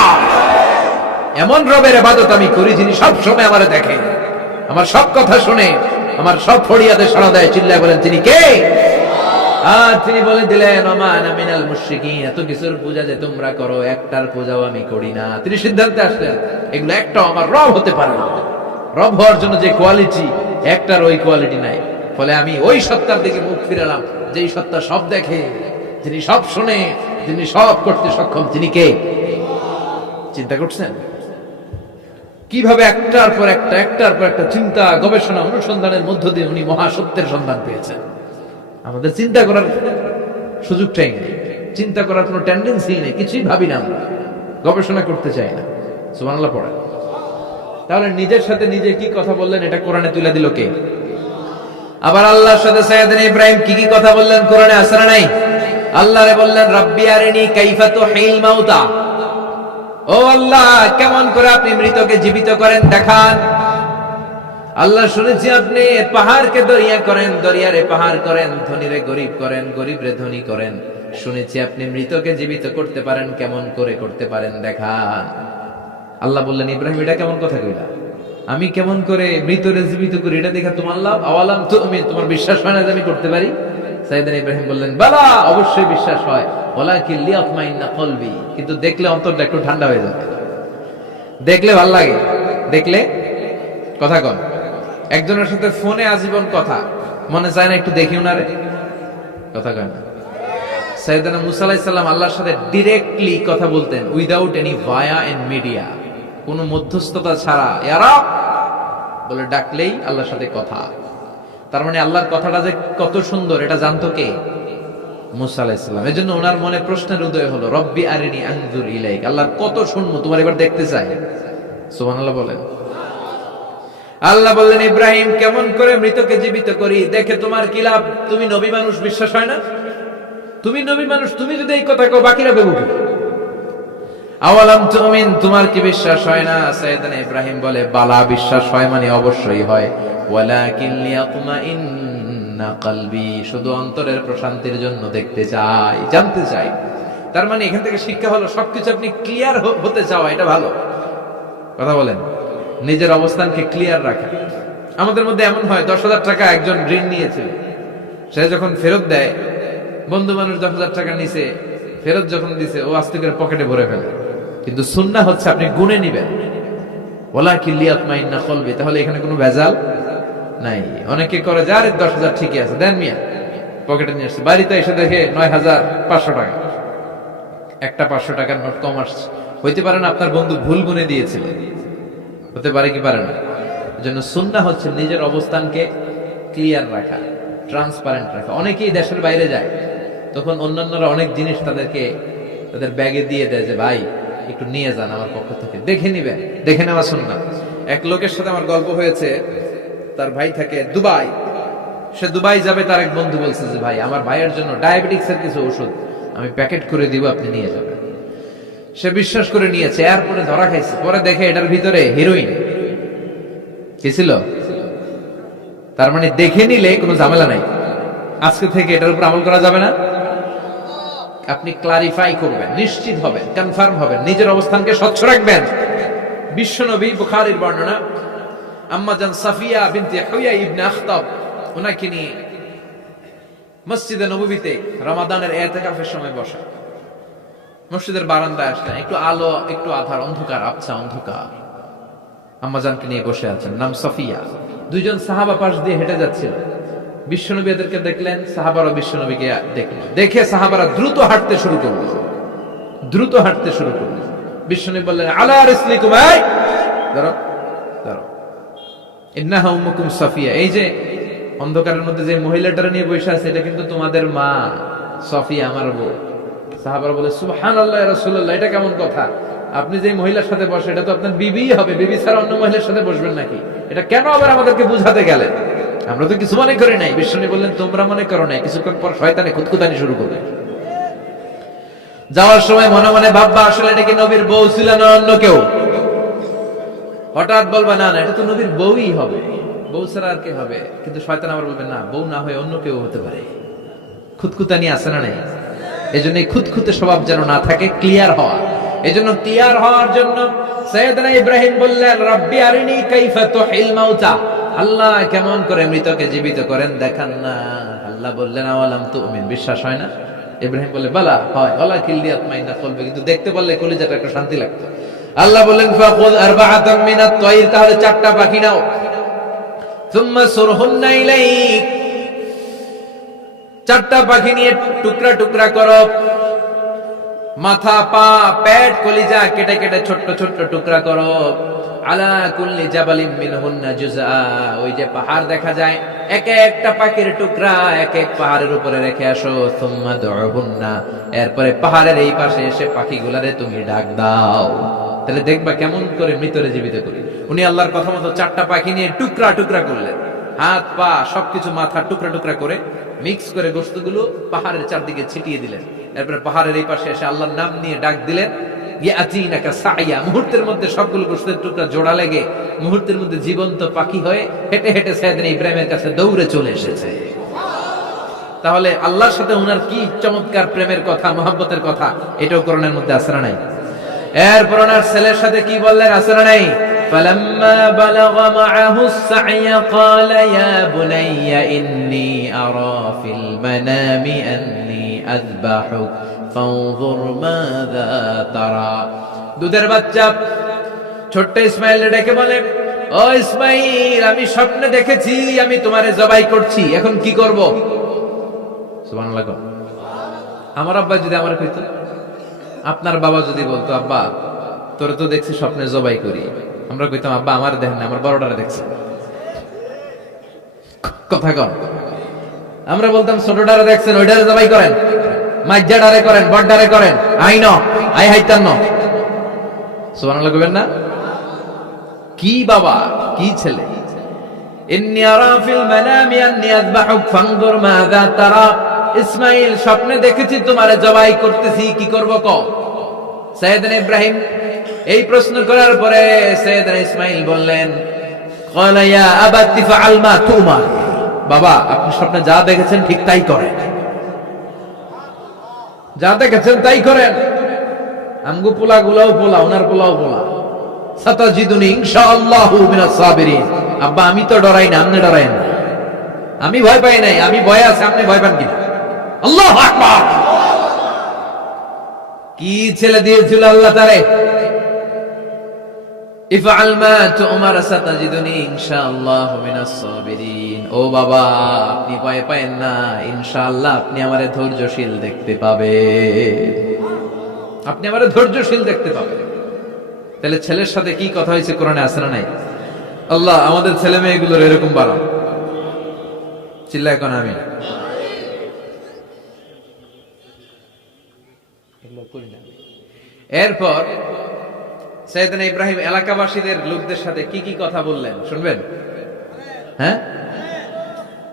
এমন রবের ইবাদত আমি করি যিনি সব সময় আমারে দেখেন, আমার সব কথা শুনে, আমার সব ফরিয়াদে সাড়া দেয়, চিল্লায় বলেন তিনি কে? আর তিনি বলে দিলেন ওমা আনা মিনাল মুশরিকিন, এত কিছুর পূজা যে তোমরা করো একটার পূজাও আমি করি না। তিনি সিদ্ধান্তে আসলেন এগুলো একটাও আমার রব হতে পারে না। রব হওয়ার জন্য যে কোয়ালিটি, একটার ওই কোয়ালিটি নাই। ফলে আমি ওই সত্তার দিকে মুখ ফিরালাম যেই সত্তা সব দেখে, যিনি সব শুনে, যিনি সব করতে সক্ষম, তিনি কে? চিন্তা করছেন কিভাবে একটার পর একটা চিন্তা, গবেষণা, অনুসন্ধানের মধ্য দিয়ে উনি মহাসত্যের সন্ধান পেয়েছেন। আমাদের চিন্তা করার সুযোগটাই নেই, চিন্তা করার কোনো টেন্ডেন্সি নেই, কিছুই ভাবি না, আমরা গবেষণা করতে চাই না। সুবহানাল্লাহ পড়েন। তাহলে নিজের সাথে নিজে কি কথা বললেন এটা কোরআনে তুলে দিল কে? আবার আল্লাহর সাথে সাইয়েদনা ইব্রাহিম কি কি কথা বললেন কোরআনে আছে না নাই? আল্লাহরে বললেন রাব্বি আরিনি কাইফা তুহিল মাউতা, ও আল্লাহ কেমন করে আপনি মৃতকে জীবিত করেন দেখান। আল্লাহ শুনেছি আপনি পাহাড়কে দরিয়া করেন, দরিয়ারে পাহাড় করেন, ধনীরে গরিব করেন, গরিবরে ধনী করেন। শুনেছি আপনি মৃতকে জীবিত করতে পারেন, কেমন করে করতে পারেন দেখান। আল্লাহ বললেন ইব্রাহিম এটা কেমন কথা কইলা? আমি কেমন করে মৃতরে জীবিত করি এটা দেখা তোমার লাভ? আওয়ালাম তুমিন, তোমার বিশ্বাস হয় না যে আমি করতে পারি? সাইয়েদনা ইব্রাহিম বললেন বালা, অবশ্যই বিশ্বাস হয়, ওয়ালাকিন লিয়াতমাইন্না কলবি, কিন্তু দেখলে অন্তরটা একটু ঠান্ডা হয়ে যাবে, দেখলে ভালো লাগে, দেখলে কথা কন। একজনের সাথে ফোনে আজীবন কথা, মনে চায় না একটু দেখি উনারে? কথা কয় না। সাইয়েদনা মুসা আলাইহিস সালাম আল্লাহর সাথে ডাইরেক্টলি কথা বলতেন, without any via and media, কোনো মধ্যস্থতা ছাড়া। ইয়া রাব বলে ডাকলেই আল্লাহর সাথে কথা। তার মানে আল্লাহর কথাটা যে কত সুন্দর এটা জানতো কে? মুসা আলাইহিস সালাম। এজন্য ওনার মনে প্রশ্নের উদয় হলো, রব্বি আরিনি আনজুর ইলাইক, আল্লাহর কত শুনবো, তোমার এবার দেখতে চাই। সুবহানাল্লাহ বলেন। আল্লাহ বললেন ইব্রাহিম কেমন করে মৃতকে জীবিত করি, দেখে তোমার কি লাভ? তুমি নবী মানুষ, বিশ্বাস হয় না? তুমি নবী মানুষ, তুমি যদি এই কথা কও বাকিরা বেবুক। আওয়ালাম তুমিন, তোমার কি বিশ্বাস হয় না? সাইয়েদনা ইব্রাহিম বলে বালা, বিশ্বাস হয় মানে অবশ্যই হয়। ওয়ালাকিন লিয়াতমাইন্না কলবি, শুধু অন্তরের প্রশান্তির জন্য দেখতে চাই, জানতে চাই। তার মানে এখান থেকে শিক্ষা হলো সবকিছু আপনি ক্লিয়ার হতে চাও, এটা ভালো কথা বলেন। নিজের অবস্থানকে ক্লিয়ার রাখা। আমাদের মধ্যে এমন হয় 10,000 টাকা একজন ঋণ নিয়েছিল, সে যখন ফেরত দেয়, বন্ধু মানুষ 10,000 টাকা নিছে, ফেরত যখন দিছে ও আস্তে করে পকেটে ভরে ফেলে। কিন্তু সুন্নাহ হচ্ছে আপনি গুনে নিবেন, ওয়ালাকিন লিয়াতমাইন্না কলবি, তাহলে এখানে কোনো ভেজাল নাই। অনেকে করে যে আরে 10,000 ঠিকই আছে, দেন মিয়া, পকেটে নিয়ে আসছে, বাড়িতে এসে দেখে 9,500 টাকা, একটা 500 টাকার নোট কম আসছে। হইতে পারে না আপনার বন্ধু ভুল গুনে দিয়েছিল, হতে পারে কি পারে না। এজন্য সুন্নাহ হচ্ছে নিজের অবস্থানকে ক্লিয়ার রাখা, ট্রান্সপারেন্ট রাখা। অনেকেই দেশের বাইরে যায়, তখন অন্যান্যরা অনেক জিনিস তাদের ব্যাগে দিয়ে দেয় যে ভাই একটু নিয়ে যান আমার পক্ষ থেকে, দেখে নিবেন, দেখে নেওয়া সুন্নাহ। এক লোকের সাথে আমার গল্প হয়েছে, তার ভাই থাকে দুবাই, সে দুবাই যাবে, তার এক বন্ধু বলছে যে ভাই আমার ভাইয়ের জন্য ডায়াবেটিক্সের কিছু ওষুধ আমি প্যাকেট করে দিব, আপনি নিয়ে যাবেন। সে বিশ্বাস করে নিয়েছে, এয়ারপোর্টে ধরা খাইছে, পরে দেখে এটার ভিতরে হিরোইন কি ছিল। তার মানে দেখে নিলে কোনো ঝামেলা নাই, আজকে থেকে এটার উপর আমল করা যাবে না। আপনি ক্লারিফাই করবেন, নিশ্চিত হবেন, কনফার্ম হবেন, নিজের অবস্থানকে স্বচ্ছ রাখবেন। বিশ্বনবী বুখারীর বর্ণনা, আম্মা জান সাফিয়া বিনতে হুয়াই ইবনে আখতাব, ওনাকে নিয়ে মসজিদে নববীতে রমাদানের ইতিকাফের সময় বসা, মসজিদের বারান্দায় আসলেন, একটু আলো একটু আধার, অন্ধকার, আবছা অন্ধকার। আম্মাজানকে নিয়ে বসে আছেন, নাম সাফিয়া। দুইজন সাহাবা পাশ দিয়ে হেঁটে যাচ্ছিল, বিশ্বনবী এদেরকে দেখলেন, সাহাবারা বিশ্বনবীকে দেখলেন, দেখে সাহাবারা দ্রুত হাঁটতে শুরু করলো, দ্রুত হাঁটতে শুরু করলো। বিশ্বনবী বললেন আলা রিসলিকুম, এই দাঁড়াও দাঁড়াও, ইন্নাহা উম্মুকুম সাফিয়া, এই যে অন্ধকারের মধ্যে যে মহিলাটারে নিয়ে বসে আছে এটা কিন্তু তোমাদের মা সাফিয়া, আমার বউ। সাহাবারা বলে সুবহানাল্লাহ ইয়া রাসূলুল্লাহ, এটা কেমন কথা? আপনি যে মহিলার সাথে বসে এটা তো আপনার বিবি হবে, বিবি ছাড়া অন্য মহিলার সাথে বসবেন নাকি? এটা কেন আবার আমাদেরকে বুঝাতে গেলেন? আমরা তো কিছু মনে করি নাই। বিশ্বনবী বললেন তোমরা মনে করো নাই। কিছুক্ষণ পর শয়তানে খুঁতখুঁতানি শুরু করবে। যাওয়ার সময় মনে মনে ভাববা আসলে এটা কি নবীর বউ ছিল না অন্য কেউ। হঠাৎ বলবা না না এটা তো নবীর বউই হবে, বউ ছাড়া আর কে হবে? কিন্তু শয়তান আবার বলবে না, বউ না হয়ে অন্য কেউ হতে পারে। খুঁতখুঁতানি আছে না নাই? এজন্য খুঁতখুঁতে স্বভাব যেন না থাকে, ক্লিয়ার হওয়া। এজন্য ক্লিয়ার হওয়ার জন্য সাইয়েদনা ইব্রাহিম বললেন রব্বি আরিনি কাইফা তুহিল মাউতা, আল্লাহ কেমন করে মৃতকে জীবিত করেন দেখান না। আল্লাহ বললেন আওয়ালাম তুমিন, বিশ্বাস হয় না? ইব্রাহিম বলে বালা হয়, ওলা কিল্লিয়াত মাইনা কলবে, কিন্তু দেখতে পারলে কলিজাটা একটু শান্তি লাগতো। আল্লাহ বললেন ফাখুয আরবাআতাম মিনাত তায়র, তাহলে 4টা পাখি নাও, সুম্মা সুরহুন্না ইলাইক, 4টা পাখি নিয়ে টুকরা টুকরা করো, মাথা পা পেট কলিজা কেটে কেটে ছোট্ট ছোট্ট টুকরা করো। আলা কুল্লি জাবালিন মিনহুন্না জুজআ, ওই যে পাহাড় দেখা যায়, এক একটা পাখির টুকরা এক এক পাহাড়ের উপরে রেখে আসো। সুম্মা দুহুন্না, এরপরে পাহাড়ের এই পাশে এসে পাখিগুলারে তুমি ডাক দাও, তাহলে দেখবা কেমন করে মৃতরে জীবিত করি। উনি আল্লাহর কথা মতো 4টা পাখি নিয়ে টুকরা টুকরা করলেন, হাত পা সবকিছু মাথা টুকরা টুকরা করে মিক্স করে গোশতগুলো পাহাড়ের চারদিকে ছিটিয়ে দিলেন। এরপরে পাহাড়ের এই পাশে এসে আল্লাহর নাম নিয়ে ডাক দিলেন, ইয়াতিনাকা সাইয়া, মুহূর্তের মধ্যে সবগুলো গোশতের টুকরা জোড়া লেগে মুহূর্তের মধ্যে জীবন্ত পাখি হয়ে হেঁটে হেঁটে সাইয়েদনা ইব্রাহিমের কাছে দৌড়ে চলে এসেছে। তাহলে আল্লাহর সাথে উনার কি চমৎকার প্রেমের কথা, মহব্বতের কথা, এটাও কোরআনের মধ্যে আছে না নাই? এরপর ওনার ছেলের সাথে কি বললেন, আছে না নাই? فلما بلغ معه السعي قال يا بني إني أرى في المنام أني أذبحك فانظر ماذا ترى। দুধের বাচ্চা ছোট্ট ইসমাইল ডেকে বলে, ও ইসমাইল, আমি স্বপ্নে দেখেছি আমি তোমারে জবাই করছি, এখন কি করব? সুবহানাল্লাহ। আমার আব্বা যদি আমার কইতো, আপনার বাবা যদি বলতো, আব্বা তোরে তো দেখছি স্বপ্নে জবাই করি, আমরা কইতাম আব্বা আমার দেখেন না, আমার বড়টারে দেখছে। কথা কন, আমরা বলতাম ছোটটারে দেখছেন, ওইটারে জবাই করেন, মাইজ্জাডারে করেন, বড়ডারে করেন, আইন আই হাইতান। সুবহানাল্লাহ কইবেন না? কি বাবা, কি ছেলে। ইন্নী আরা ফিল মানামি আন্নী আযবাহুক ফানজুর মাযা তারা। ইসমাইল, স্বপ্নে দেখেছি তোমারে জবাই করতেছি, কি করব কও? সাইয়েদনা ইব্রাহিম এই প্রশ্ন করার পরে সাইয়েদনা ইসমাইল বললেন, ক্বালা ইয়া আবাতি ফাআল মা তুমার, বাবা আপনি স্বপ্নে যা দেখেছেন ঠিক তাই করেন, যা দেখেছেন তাই করেন। আমগো পোলা গুলাও পোলা, ওনার পোলাও পোলা। সাতাজিদুনি ইনশাআল্লাহু মিনাস সাবিরিন। আব্বা আমি তো ডরাই না, আপনি ডরায়েন না। আমি ভয় পাই নাই, আমি ভয় আছে, আপনি ভয় পান কিনা? আল্লাহু আকবার। কি ছেলে দিয়েছিল আল্লাহ তারে। ইফআল মা তুমার সাতাজিদুনি ইনশাআল্লাহু মিনাস সাবিরিন। ও বাবা আপনি ভয় পায়েন না, ইনশাআল্লাহ আপনি আমারে ধৈর্যশীল দেখতে পাবেন, আপনি আমারে ধৈর্যশীল দেখতে পাবেন। তাহলে ছেলের সাথে কি কথা হয়েছে কোরআনে আছে না নাই? আল্লাহ আমাদের ছেলে মেয়েগুলোর এরকম বানাও। চিল্লায় কোন আমি এরপর সাইয়েদনা ইব্রাহিম এলাকাবাসীদের লোকদের সাথে কি কি কথা বললেন শুনবেন? হ্যাঁ,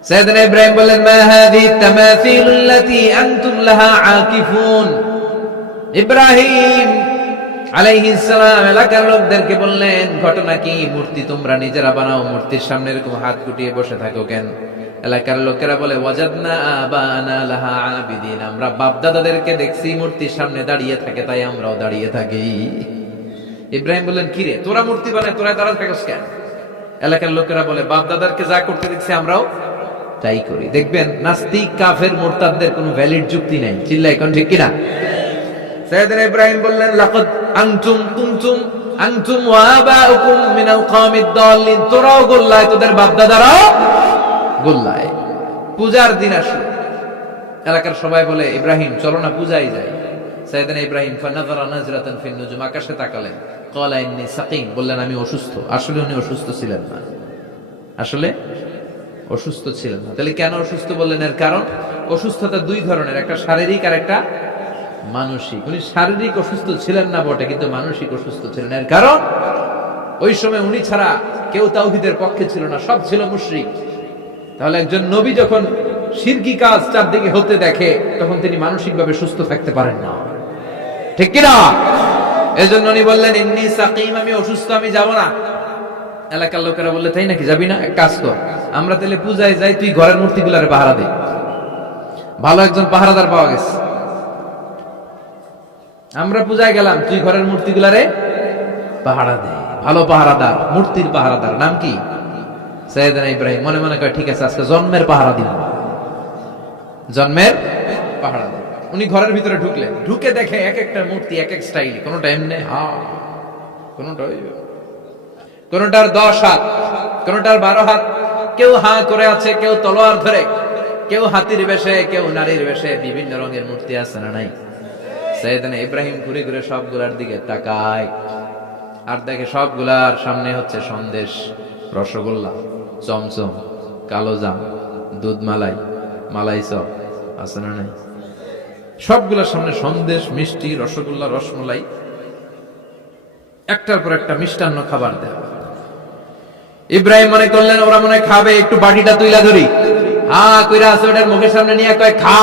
সাইয়েদনা ইব্রাহিম বললেন, মা হাযিহি তামাসিলুল্লাতী আনতুম লাহা আকিফুন। ইব্রাহিম আলাইহিস সালাম এলাকার লোকদেরকে বললেন, ঘটনা কি? মূর্তি তোমরা নিজেরা বানাও, মূর্তির সামনে এরকম হাত গুটিয়ে বসে থাকো কেন? এলাকার লোকেরা বলে, ওয়াজাদনা আবানা লাহা আবিদিন, আমরা বাপ দাদাদেরকে দেখছি মূর্তির সামনে দাঁড়িয়ে থাকে, তাই আমরাও দাঁড়িয়ে থাকি। ইব্রাহিম বললেন, কি রে তোরা মূর্তি বানায় তোরা দাঁড়াতে থাকস কেন? এলাকার লোকেরা বলে, বাপ দাদারকে যা করতে দেখছি আমরাও তাই করি। দেখবেন নাস্তিক কাফের মুরতাদদের কোনো ভ্যালিড যুক্তি নাই। চিল্লা এখন ঠিক কিনা? সাইয়েদনা ইব্রাহিম বললেন, লাকাদ আনতুম কুনতুম আনতুম ওয়া আবাউকুম মিনাল কওমিদ দাল্লিন, তোরাও গোল্লায়, তোদের বাপ দাদারাও গোল্লায়। পূজার দিন আসলো, এলাকার সবাই বলে, ইব্রাহিম চলো না পূজায় যাই। সাইয়েদনা ইব্রাহিম ফানাযারা নাজরাতান ফিন নুজুম, আকাশে তাকালেন, ক্বালা ইন্নী সাকিম, বললেন আমি অসুস্থ। আসলে উনি অসুস্থ ছিলেন না, আসলে অসুস্থ ছিলেন না। তাহলে কেন অসুস্থ বললেন? এর কারণ অসুস্থতা দুই ধরনের, একটা শারীরিক আর একটা মানসিক। উনি শারীরিক অসুস্থ ছিলেন না বটে, কিন্তু মানসিক অসুস্থ ছিলেন। এর কারণ ওই সময় উনি ছাড়া কেউ তাওহীদের পক্ষে ছিল না, সব ছিল মুশরিক। তাহলে একজন নবী যখন শিরকি কাজ চারদিকে হতে দেখে, তখন তিনি মানসিকভাবে সুস্থ থাকতে পারেন না, ঠিক কিনা? এজন্য উনি বললেন, ইন্নী সাকিম, আমি অসুস্থ, আমি যাব না। এলাকার লোকেরা বললে, তাই নাকি, যাবি না? এক কাজ কর, আমরা তাহলে পূজায় যাই, তুই ঘরের মূর্তিগুলারে পাহারা দে। ভালো একজন পাহারাদার পাওয়া গেছে, আমরা পূজায় গেলাম, তুই ঘরের মূর্তিগুলারে পাহারা দে। ভালো পাহারাদার, মূর্তির পাহারাদার, নাম কি? সাইয়েদনা ইব্রাহিম মনে মনে কয় ঠিক আছে আজকে জন্মের পাহারা দিব, জন্মের পাহারা দিব। উনি ঘরের ভিতরে ঢুকলেন, ঢুকে দেখে এক একটা মূর্তি এক এক স্টাইলে, কোনটা এমনি কোনটার 10 হাত, কোনটার 12 হাত, কেউ করে আছে, কেউ তলোয়ার ধরে, কেউ হাতির বেশে, কেউ নারীর বেশে, বিভিন্ন রঙের মূর্তি আছে না নাই? সাইয়েদনা ইব্রাহিম ঘুরে ঘুরে সবগুলার দিকে তাকায় আর দেখে সবগুলার সামনে হচ্ছে সন্দেশ, রসগোল্লা, চমচম, কালোজাম, দুধ মালাই, মালাই চপ আছে না নাই? সবগুলার সামনে সন্দেশ, মিষ্টি, রসগোল্লা, রসমালাই, একটার পর একটা মিষ্টান্ন খাবার দেয়। ইব্রাহিম মনে করলেন ওরা মনে খাবে, একটু বাটিটা তুইলা ধরি, কইরা আছে ওটার মুখের সামনে নিয়ে কয় খা,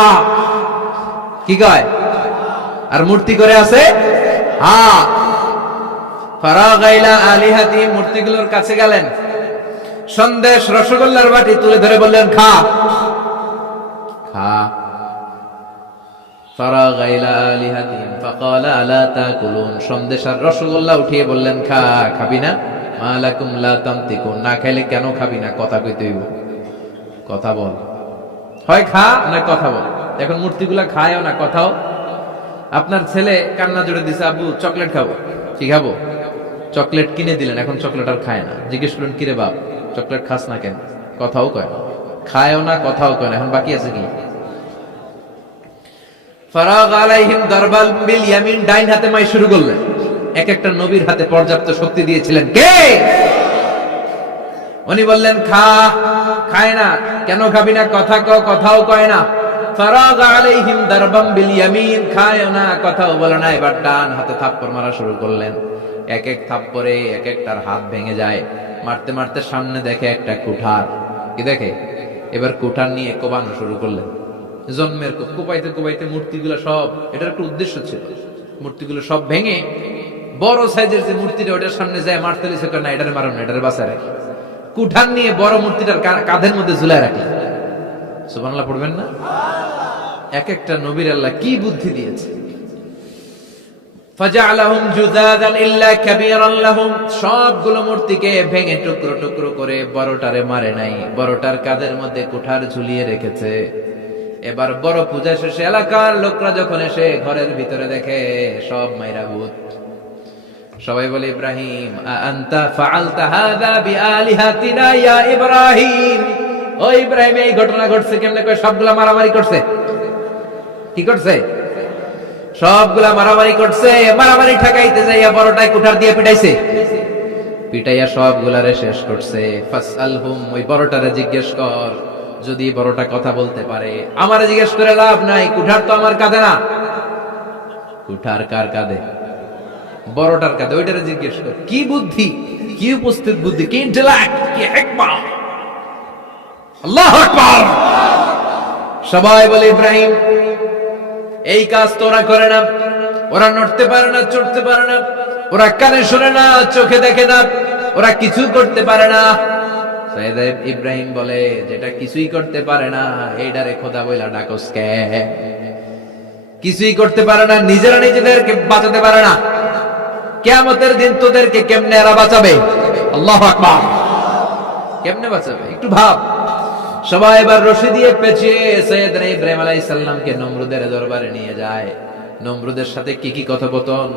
কি কয়? আর মূর্তি করে আছে ফারাগাইলা আলিহাতি, মূর্তিগুলোর কাছে গেলেন, সন্দেশ রসগোল্লার বাটি তুলে ধরে বললেন খা খা। ফারাগাইলা আলিহাতি ফাকালা আলা তাকুলুন, সন্দেশ আর রসগোল্লা উঠিয়ে বললেন খা, খাবি না? মালাকুম লা তামতিকুন, না খাইলে কেন খাবি না? কথা কইতে হইব, কথা বল, হয় খা না কথা বল। এখন মূর্তিগুলা খায়ও না কথাও। আপনার ছেলে কান্না জুড়ে দিছে, আব্বু চকলেট খাবো, কি খাবো? চকলেট কিনে দিলেন, এখন চকলেট আর খায় না। জিজ্ঞেস করলেন কিরে বাপ চকলেট খাস না কেন? কথাও কয় না, খায়ও না, কথাও কয় না। এখন বাকি আছে কি? ফারাগ আলাইহিম দারবাল বিল ইয়ামিন, ডাইন হাতে মাই শুরু করলেন। এক একটা নবীর হাতে পর্যাপ্ত শক্তি দিয়েছিলেন কে? উনি বললেন খা, খায় না। কেন খাবি না? কথা কও, কথাও কয় না। ফারাগ আলাইহিম দারবাম বিল ইয়ামিন, খায়ও না, কথাও বলে না। এবার ডান হাতে থাপ্পড় মারা শুরু করলেন। এক এক থাপ্পড়ে এক একটার হাত ভেঙে যায়। মারতে মারতে সামনে দেখে একটা কুঠার, কি দেখে? এবার কুঠার নিয়ে কোবানো শুরু করলেন। জন্মের কোপাইতে কোপাইতে মূর্তিগুলো সব, এটার একটা উদ্দেশ্য ছিল, মূর্তিগুলো সব ভেঙে বড় সাইজের যে মূর্তিটা ওটার সামনে যায় মারতে লিছে, না এটারে মারো না, এটারে বাঁচায় রাখি। কুঠার নিয়ে বড় মূর্তিটার কাঁধের মধ্যে ঝুলায় রাখি। সুবহানাল্লাহ পড়বেন না? এক একটা নবীর আল্লাহ কি বুদ্ধি দিয়েছে। ফাজআলাহুম জুদাদান ইল্লা কাবীরান লাহুম, সবগুলো মূর্তিকে ভেঙে টুকরো টুকরো করে বড়টারে মারে নাই, বড়টার কাঁধের মধ্যে কুঠার ঝুলিয়ে রেখেছে। এবার বড় পূজা শেষে এলাকার লোকরা যখন এসে ঘরের ভিতরে দেখে সব মাইরা ভূত। সবাই বলে ইব্রাহিম আনতা ফাআলতা হাযা বিআলিহাতিনা ইয়া ইব্রাহিম, ও ইব্রাহিম এই ঘটনা ঘটছে কেমনে? কয় সবগুলা মারামারি করছে। কি করছে? সবগুলা মারামারি করছে। মারামারি ঠেকাইতে যাইয়া বড়টাই কুঠার দিয়ে পিটাইছে, পিটাইয়া সবগুলারে শেষ করছে। ফাসআলহুম, ওই বড়টারে জিজ্ঞেস কর, যদি বড়টা কথা বলতে পারে। আমারে জিজ্ঞেস করে লাভ নাই, কুঠার তো আমার কাঁধে না। কুঠার কার কাঁধে? বড়টার কাঁধে। ওইটারে জিজ্ঞেস কর। কি বুদ্ধি, কি উপস্থিত বুদ্ধি, কি ইন্টেলেক্ট, কি হিকমত! আল্লাহু আকবার। সবাই বলে ইব্রাহিম এই কাজ তোরা করে না, ওরা নড়তে পারে না, চড়তে পারে না, ওরা কানে শোনে না, চোখে দেখে না, ওরা কিছু করতে পারে না। সাইয়েদ ইব্রাহিম বলে যেটা কিছুই করতে পারে না এইটারে খোদা বইলা ডাকস কে? কিছুই করতে পারে না, নিজেরা নিজেদেরকে বাঁচাতে পারে না, কিয়ামতের দিন তোদেরকে কেমনে এরা বাঁচাবে? আল্লাহু আকবার। কেমনে বাঁচাবে একটু ভাব। সবাই এবার রশি দিয়ে পেঁচিয়ে সাইয়েদনা ইব্রাহিম আলাইহিস সালামকে নমরুদের দরবারে নিয়ে যায়। নমরুদের সাথে কি কি কথোপকথন,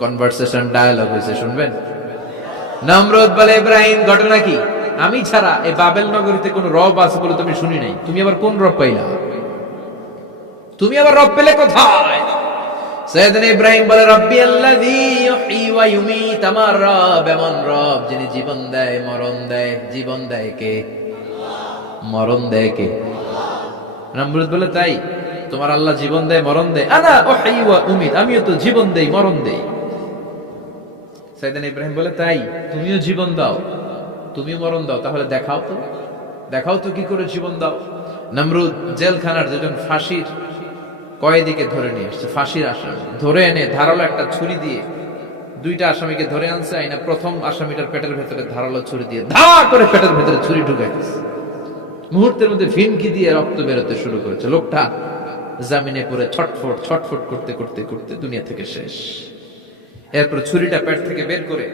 কনভারসেশন, ডায়ালগ হয়েছে শুনবেন। নমরুদ বলে ইব্রাহিম ঘটনা কি? আমি ছাড়া এই বাবেল নগরীতে কোন রব আছে বলে তুমি শুনি নাই। তুমি আবার কোন রব পাইলা? তুমি আবার রব পেলে কোথায়? সাইয়েদনা ইব্রাহিম বলে রব্বি আল্লাযী ইউহয়ী ওয়া ইউমীত, আমার রব এমন রব যিনি জীবন দেয় মরণ দেয়। জীবন দেয় কে? মরণ দেয় কে? নমরুদ বলে তাই তোমার আল্লাহ জীবন দেয় মরণ দেয়? আনা উহয়ী ওয়া উমীত, আমিও তো জীবন দেই মরণ দেই। সাইয়েদনা ইব্রাহিম বলে তাই তুমিও জীবন দাও, তুমিও মরণ দাও, তাহলে দেখাও তো, দেখাও তো কি করে জীবন দাও। নমরুদ জেলখানার দুজন ফাঁসির কয়েদিকে ধরে নিয়ে আসছে, ফাঁসির আসামি ধরে এনে ধারালো একটা ছুরি দিয়ে দুইটা আসামিকে ধরে আনছে। আইনা প্রথম আসামিটার পেটের ভেতরে ধারালো ছুরি দিয়ে ধা করে পেটের ভেতরে ছুরি ঢুকাই দিচ্ছে। মুহূর্তের মধ্যে ফিনকি দিয়ে রক্ত বেরোতে শুরু করেছে। লোকটা জামিনে পড়ে ছটফট ছটফট করতে করতে করতে দুনিয়া থেকে শেষ। এরপর ছুরিটা পেট থেকে বের করে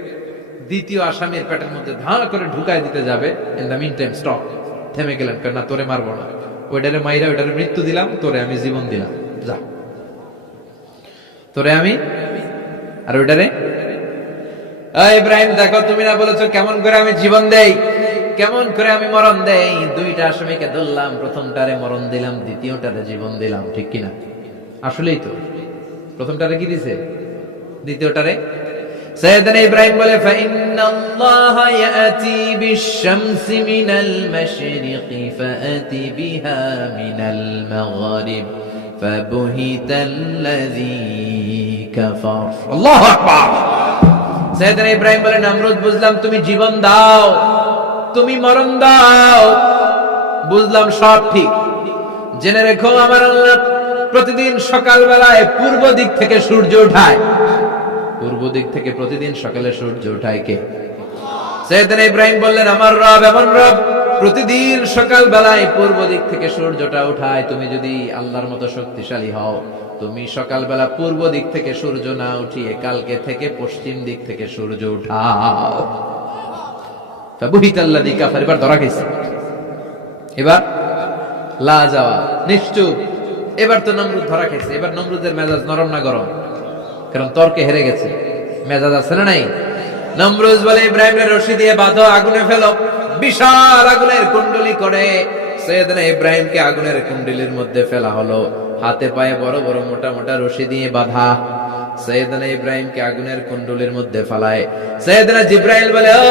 দ্বিতীয় আসামির পেটের মধ্যে ধাঁ করে ঢুকায় দিতে যাবে, in the meantime stop, থেমে গেলেন, না তোরে মারবো না, ওইটারে মাইরা ওইটারে মৃত্যু দিলাম, তোরে আমি জীবন দিলাম, যা তোরে আমি, আর ওইটারে ইব্রাহিম দেখো তুমি না বলেছো কেমন করে আমি জীবন দেই, কেমন করে আমি মরণ দেই, দুইটা আসামিকে ধরলাম, প্রথমটারে মরণ দিলাম, দ্বিতীয়টারে জীবন দিলাম, ঠিক কিনা? আসলেই তো প্রথমটারে কি দিছে, দ্বিতীয়টারে। সাইয়েদনা ইব্রাহিম বলে ফাইন্নাল্লাহা ইয়াতি বিশ-শামসি মিনাল মাশরিকি ফাআতি বিহা মিনাল মাগরিব ফাবুহিতাল্লাযী কাফার। আল্লাহু আকবার। সাইয়েদনা ইব্রাহিম বলে নমরুদ বুঝলাম তুমি জীবন দাও, তুমি মরণ দাও, বুঝলাম সব ঠিক, জেনে রেখো আমার আল্লাহ প্রতিদিন সকালবেলায় পূর্ব দিক থেকে সূর্য ওঠায়, পূর্ব দিক থেকে প্রতিদিন সকালে সূর্য ওঠায় কে? সাইয়েদনা ইব্রাহিম বললেন আমার রব এমন রব প্রতিদিন সকালবেলায় পূর্ব দিক থেকে সূর্যটা ওঠায়, তুমি যদি আল্লাহর মতো শক্তিশালী হও, তুমি সকালবেলা পূর্ব দিক থেকে সূর্য না উঠিয়ে কালকে থেকে পশ্চিম দিক থেকে সূর্য উঠাও। ফাবুহিতাল্লাযী কাফার, এবার ধরা খাইছে, এবার লা যাওয়া নিশ্চুপ, এবার তো নমরুদ ধরা খাইছে। এবার নমরুদের মেজাজ নরম না গরম? কারণ তর্কে হেরে গেছে, মেজাজ আছে না নাই? নমরুদ বলে ইব্রাহিমের রশি দিয়ে বাঁধো, আগুনে ফেলো, বিশাল আগুনের কুণ্ডলী করে সাইয়েদনা ইব্রাহিমকে আগুনের কুণ্ডলীর মধ্যে ফেলা হলো, হাতে পায়ে বড় বড় মোটা মোটা রশি দিয়ে বাঁধা। সাইয়েদনা ইব্রাহিমকে আগুনের কুণ্ডলীর মধ্যে ফেলায়। সাইয়েদনা জিবরাইল বলে ও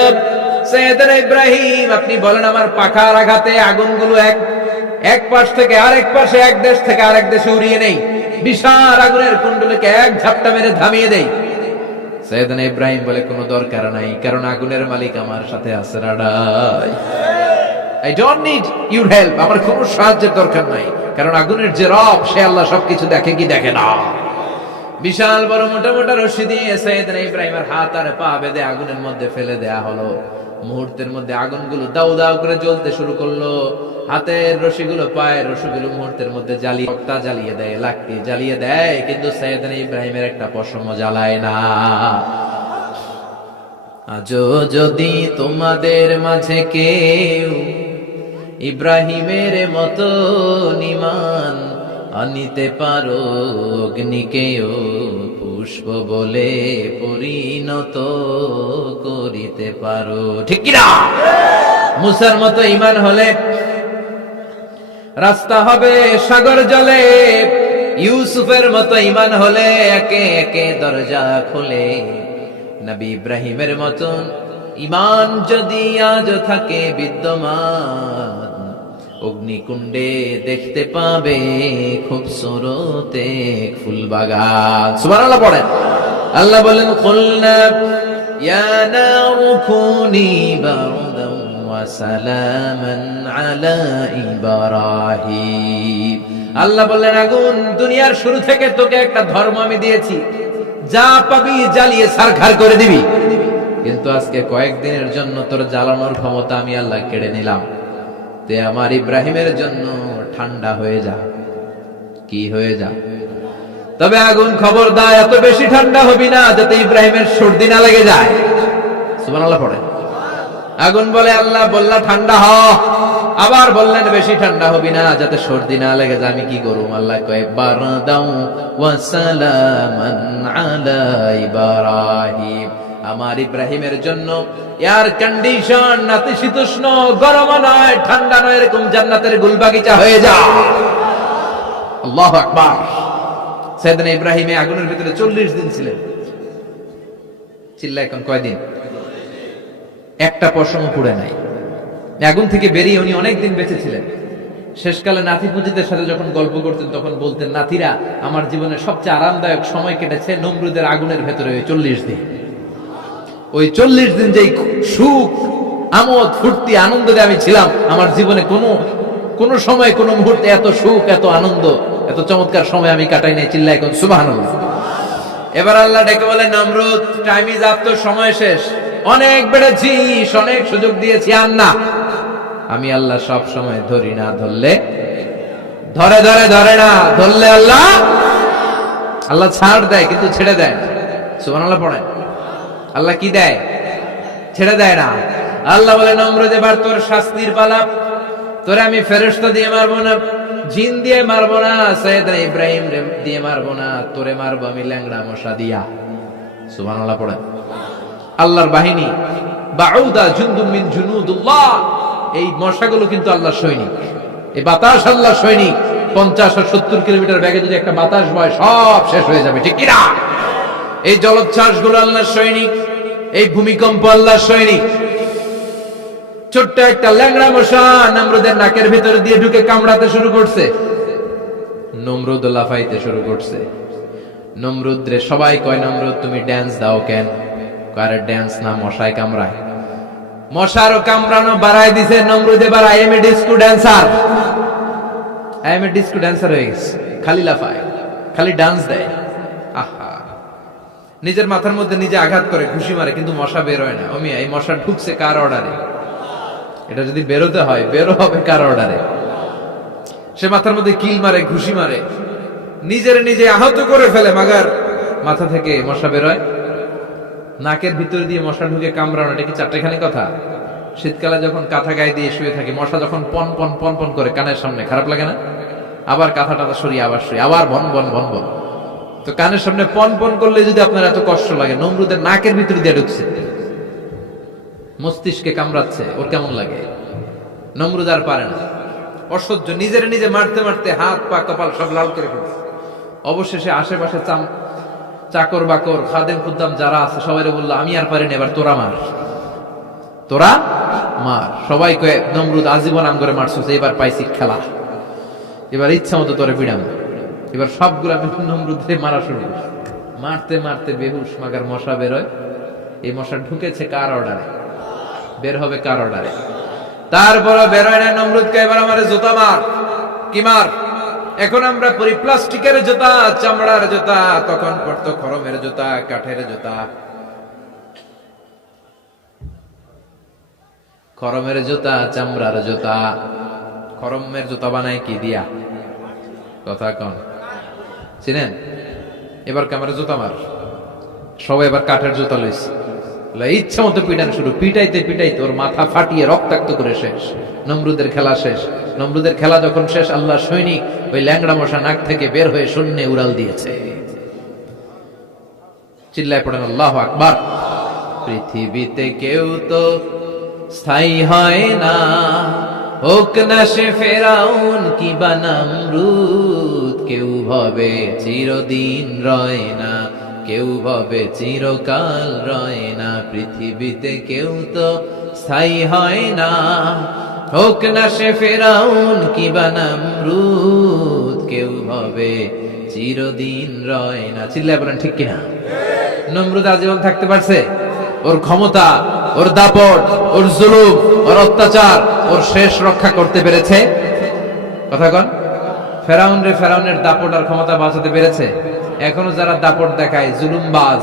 সাইয়েদনা ইব্রাহিম আপনি বলেন আমার পাখার আঘাতে আগুনগুলো এক পাশ থেকে আরেক পাশে, এক দেশ থেকে আরেক দেশে উড়িয়ে নেই, বিশাল আগুনের কুণ্ডলীকে এক ঝাপটা মেরে থামিয়ে দেই। সাইয়েদনা ইব্রাহিম বলে কোনো দরকার নাই, কারণ আগুনের মালিক আমার সাথে আছে। রাডাই, I don't need your help, আমার কোনো সাহায্যের দরকার নাই, কারণ আগুনের যে রব সে আল্লাহ সবকিছু দেখে কি দেখে না। বিশাল বড় মোটা মোটা রশি দিয়ে সাইয়েদনা ইব্রাহিমের হাত আর পা বেঁধে আগুনের মধ্যে ফেলে দেয়া হলো। মুহূর্তের মধ্যে আগুনগুলো দাউ দাউ করে জ্বলতে শুরু করলো, হাতের রশিগুলো পায়ের রশিগুলো মুহূর্তের মধ্যে জ্বালিয়ে দেয়, লাকড়ি জ্বালিয়ে দেয়, কিন্তু সাইয়েদনা ইব্রাহিমের একটা পশমও জ্বালায় না। আজও যদি তোমাদের মাঝে কেউ ইব্রাহিমের মতো ঈমান আনিতে পারো, অগ্নিকেও পুষ্প বলে পরিণত করিতে পারো, ঠিক কিনা? মুসার মতো ঈমান হলে রাস্তা হবে সাগর জলে, ইউসুফের মতো ঈমান হলে একে একে দরজা খোলে। নবী ইব্রাহিমের মতন ঈমান যদি আজ থাকে বিদ্যমান, অগ্নিকুণ্ডে দেখতে পাবে খুবসুরত এক ফুলবাগান। সুবহানাল্লাহ পড়েন। আল্লাহ বলেন কুলনা ইয়া নারু কুনি বারদান ওয়া সালামান আলা ইব্রাহিম। আল্লাহ বললেন আগুন দুনিয়ার শুরু থেকে তোকে একটা ধর্ম আমি দিয়েছি, যা পাবি জ্বালিয়ে ছারখার করে দিবি, কিন্তু আজকে কয়েকদিনের জন্য তোর জ্বালানোর ক্ষমতা আমি আল্লাহ কেড়ে নিলাম, তে আমার ইব্রাহিমের জন্য ঠান্ডা হয়ে যা। কি হয়ে যা? তবে আগুন খবরদার এত বেশি ঠান্ডা হবি না যাতে ইব্রাহিমের সর্দি না লেগে যায়। সুবহানাল্লাহ পড়ে। আগুন বলে আল্লাহ বললা ঠান্ডা হ, আবার বললেন বেশি ঠান্ডা হবি না যাতে সর্দি না লেগে যায়। আমি কি করুম? আল্লাহ কয় বারদাউ ওয়া সালামান আলা ইব্রাহিম, আমার ইব্রাহিমের জন্য এয়ার কন্ডিশন, নাতিশীতোষ্ণ, গরম নয় ঠান্ডা নয়, এরকম জান্নাতের গুলবাগিচা হয়ে যা। আল্লাহু আকবার। সাইয়েদনা ইব্রাহিম আগুনের ভিতরে 40 দিন ছিলেন। চিল্লা এখন কয়দিন? একটা পশমও পুড়ে নাই। আগুন থেকে বেরিয়ে উনি অনেকদিন বেঁচে ছিলেন। শেষকালে নাতি পুঁজিদের সাথে যখন গল্প করতেন তখন বলতেন, নাতিরা আমার জীবনের সবচেয়ে আরামদায়ক সময় কেটেছে নমরুদের আগুনের ভেতরে ওই 40 দিন। ওই 40 দিন যেই সুখ, আমোদ, ফুর্তি, আনন্দে আমি ছিলাম, আমার জীবনে কোন সময় কোন মুহূর্তে এত সুখ, এত আনন্দ, এত চমৎকার সময় আমি কাটাই নাই। চিল্লা এখন সুবহানাল্লাহ। এবার আল্লাহ ডেকে বলে নমরুদ টাইম ইজ আপ, তোর সময় শেষ, অনেক বেড়েছিস, অনেক সুযোগ দিয়েছি, আর না। আমি আল্লাহ সব সময় ধরি না, ধরলে ধরে না, ধরলে আল্লাহ ছাড় দেয় কিন্তু ছেড়ে দেয়। সুবহানাল্লাহ পড়েন। আল্লাহ কি দেয়? ছেড়ে দেয় না। আল্লাহ বলে, নমরুদ এবার তোর শাস্তির পালা। তোরে আমি ফেরেশতা দিয়ে মারবো না, জিন দিয়ে মারবো না, সাইয়েদনা ইব্রাহিম দিয়ে মারবো না, তোরে মারবো আমি ল্যাংড়া মশা দিয়া। সুবহানাল্লাহ পড়ে। আল্লাহর বাহিনী, বাউদা জুনদুম মিন জুনুদুল্লাহ, এই মশাগুলো কিন্তু আল্লাহর সৈনিক। এই বাতাস আল্লাহর সৈনিক। 50 আর 70 কিলোমিটার বেগে যদি একটা বাতাস বয়, সব শেষ হয়ে যাবে, ঠিক কিনা? এই জলোচ্ছ্বাস গুলো আল্লাহর সৈনিক, এই ভূমিকম্প আল্লাহর সৈনিক। ছোট্ট একটা ল্যাংড়া মশা নমরুদের নাকের ভিতরে দিয়ে ঢুকে কামড়াতে শুরু করছে। নমরুদ লাফাইতে শুরু করছে। নমরুদ রে সবাই কয়, নমরুদ তুমি ড্যান্স দাও কেন? কারে ড্যান্স না, মশায় কামড়ায়। মশারও কামড়ানো বাড়ায় দিছে। নমরুদ এবার I M A disco dancer, I M A disco dancer হয়ে গেছে। খালি লাফায়, খালি ডান্স দেয়। আহা, নিজের মাথার মধ্যে নিজে আঘাত করে, ঘুষি মারে, কিন্তু মশা বের হয় না। অমিয়া, এই মশা ঢুকছে কার অর্ডারে? এটা যদি বেরোতে হয়, বেরো হবে কার অর্ডারে? সে মাথার মধ্যে কিল মারে, ঘুষি মারে, নিজের নিজে আহত করে ফেলে, মাগার মাথা থেকে মশা বের হয়। নাকের ভিতরে দিয়ে মশা ঢুকে কামড়ানো, এটা কি চারটেখানি কথা? শীতকালে যখন কাঁথা গায়ে দিয়ে শুয়ে থাকে, মশা যখন পন পন পন পন করে কানের সামনে, খারাপ লাগে না? আবার কাঁথা টাথা সরিয়ে আবার শুয়ে, আবার ভন ভন ভন ভন। তো কানের সামনে পন পন করলে যদি আপনার এত কষ্ট লাগে, নমরুদের নাকের ভিতরে দিয়ে ঢুকছে, মস্তিষ্কে কামড়াচ্ছে, ওর কেমন লাগে? নমরুদ আর পারে না, অসহ্য। নিজের নিজে মারতে মারতে হাত পা কপাল সব লাল করে ফেলছে। অবশেষে আশেপাশে চাকর বাকর খাদেম খুদ্দাম যারা আছে সবাই বললো, আমি আর পারিনি, এবার তোরা মার, তোরা মার। সবাই কয়ে, নমরুদ আজীবন আম করে মারছিস, এবার পাইছি খেলা, এবার ইচ্ছা মতো তোরে পিড়াম। এবার সবগুলা নমরুদে মারা শুরু করছে। মারতে মারতে বেহুশ, মাগার মশা বেরোয়। এই মশা ঢুকেছে কার অর্ডারে? বের হবে কার অর্ডারে? তারপর বেরোয় না। নমরুদকে এবার আমার জুতা মার। কি মার? এখন আমরা পরি প্লাস্টিকের জুতা, চামড়ার জুতা, তখন পড়তো খরমের জুতা, কাঠের জুতা। খরমের জুতা, চামড়ার জুতা। খরমের জুতা বানায় কি দিয়া? কথা কন, চিনেন? এবার ক্যামেরা জুতা মার। সবাই এবার কাঠের জুতা লইছে, ইচ্ছা মতো পিটান শুরু। পিটাইতে পিটাইতে ওর মাথা ফাটিয়ে রক্তাক্ত করে শেষ। নমরুদের খেলা শেষ। নমরুদের খেলা যখন শেষ, আল্লাহ সৈনিক ওই ল্যাংড়া মশা নাক থেকে বের হয়ে শূন্যে উড়াল দিয়েছে। চিল্লায় পড়েন আল্লাহু আকবার। পৃথিবীতে কেউ তো স্থায়ী হয় না, হোক না সে ফেরাউন কি বা নমরুদ। কেউ ভাবে চিরদিন রয় না, কেউ ভাবে চিরকাল রয় না। পৃথিবীতে কেউ তো স্থায়ী হয় না, হোক না সে ফেরাউন কি বা নমরুদ। কেউ ভাবে চিরদিন রয় না। চিল্লায় বলেন ঠিক কিনা? নমরুদ আজীবন থাকতে পারছে? ওর ক্ষমতা, ওর দাপট, ওর জুলুম, ওর অত্যাচার, ওর শেষ রক্ষা করতে পেরেছে? কথা কন। ফেরাউন রে ফেরাউনের দাপট আর ক্ষমতা বাঁচাতে পেরেছে? এখনো যারা দাপট দেখায়, জুলুমবাজ,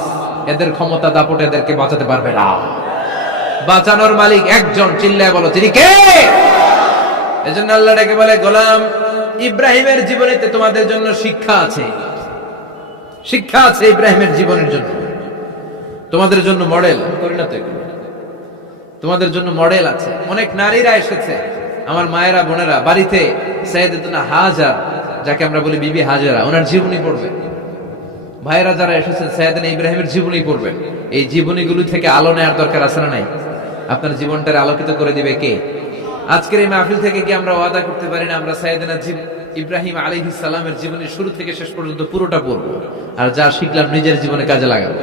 এদের ক্ষমতা দাপট এদেরকে বাঁচাতে পারবে না। বাঁচানোর মালিক একজন, চিল্লায় বলো তিনি কে? এজন্য আল্লাহ ডেকে বলে, গোলাম ইব্রাহিমের জীবনেতে তোমাদের জন্য শিক্ষা আছে। শিক্ষা আছে ইব্রাহিমের জীবনের জন্য, তোমাদের জন্য মডেল করি না তো এগুলো? তোমাদের জন্য মডেল আছে। অনেক নারীরা এসেছে, আমার মায়েরা বোনেরা, বাড়িতে সাইয়েদাতুনা হাজার, যাকে আমরা বলি বিবি হাজারা, ওনার জীবনী পড়বে। ভাইরা যারা এসেছেন, সাইয়েদনা ইব্রাহিমের জীবনী পড়বেন। এই জীবনীগুলো থেকে আলো নেওয়ার দরকার আছে না নাই? আপনার জীবনটারে আলোকিত করে দিবে কে? আজকের এই মাহফিল থেকে কি আমরা ওয়াদা করতে পারি না আমরা সাইয়েদনা ইব্রাহিম আলাইহিস সালামের জীবনী শুরু থেকে শেষ পর্যন্ত পুরোটা পড়বো, আর যা শিখলাম নিজের জীবনে কাজে লাগাবো?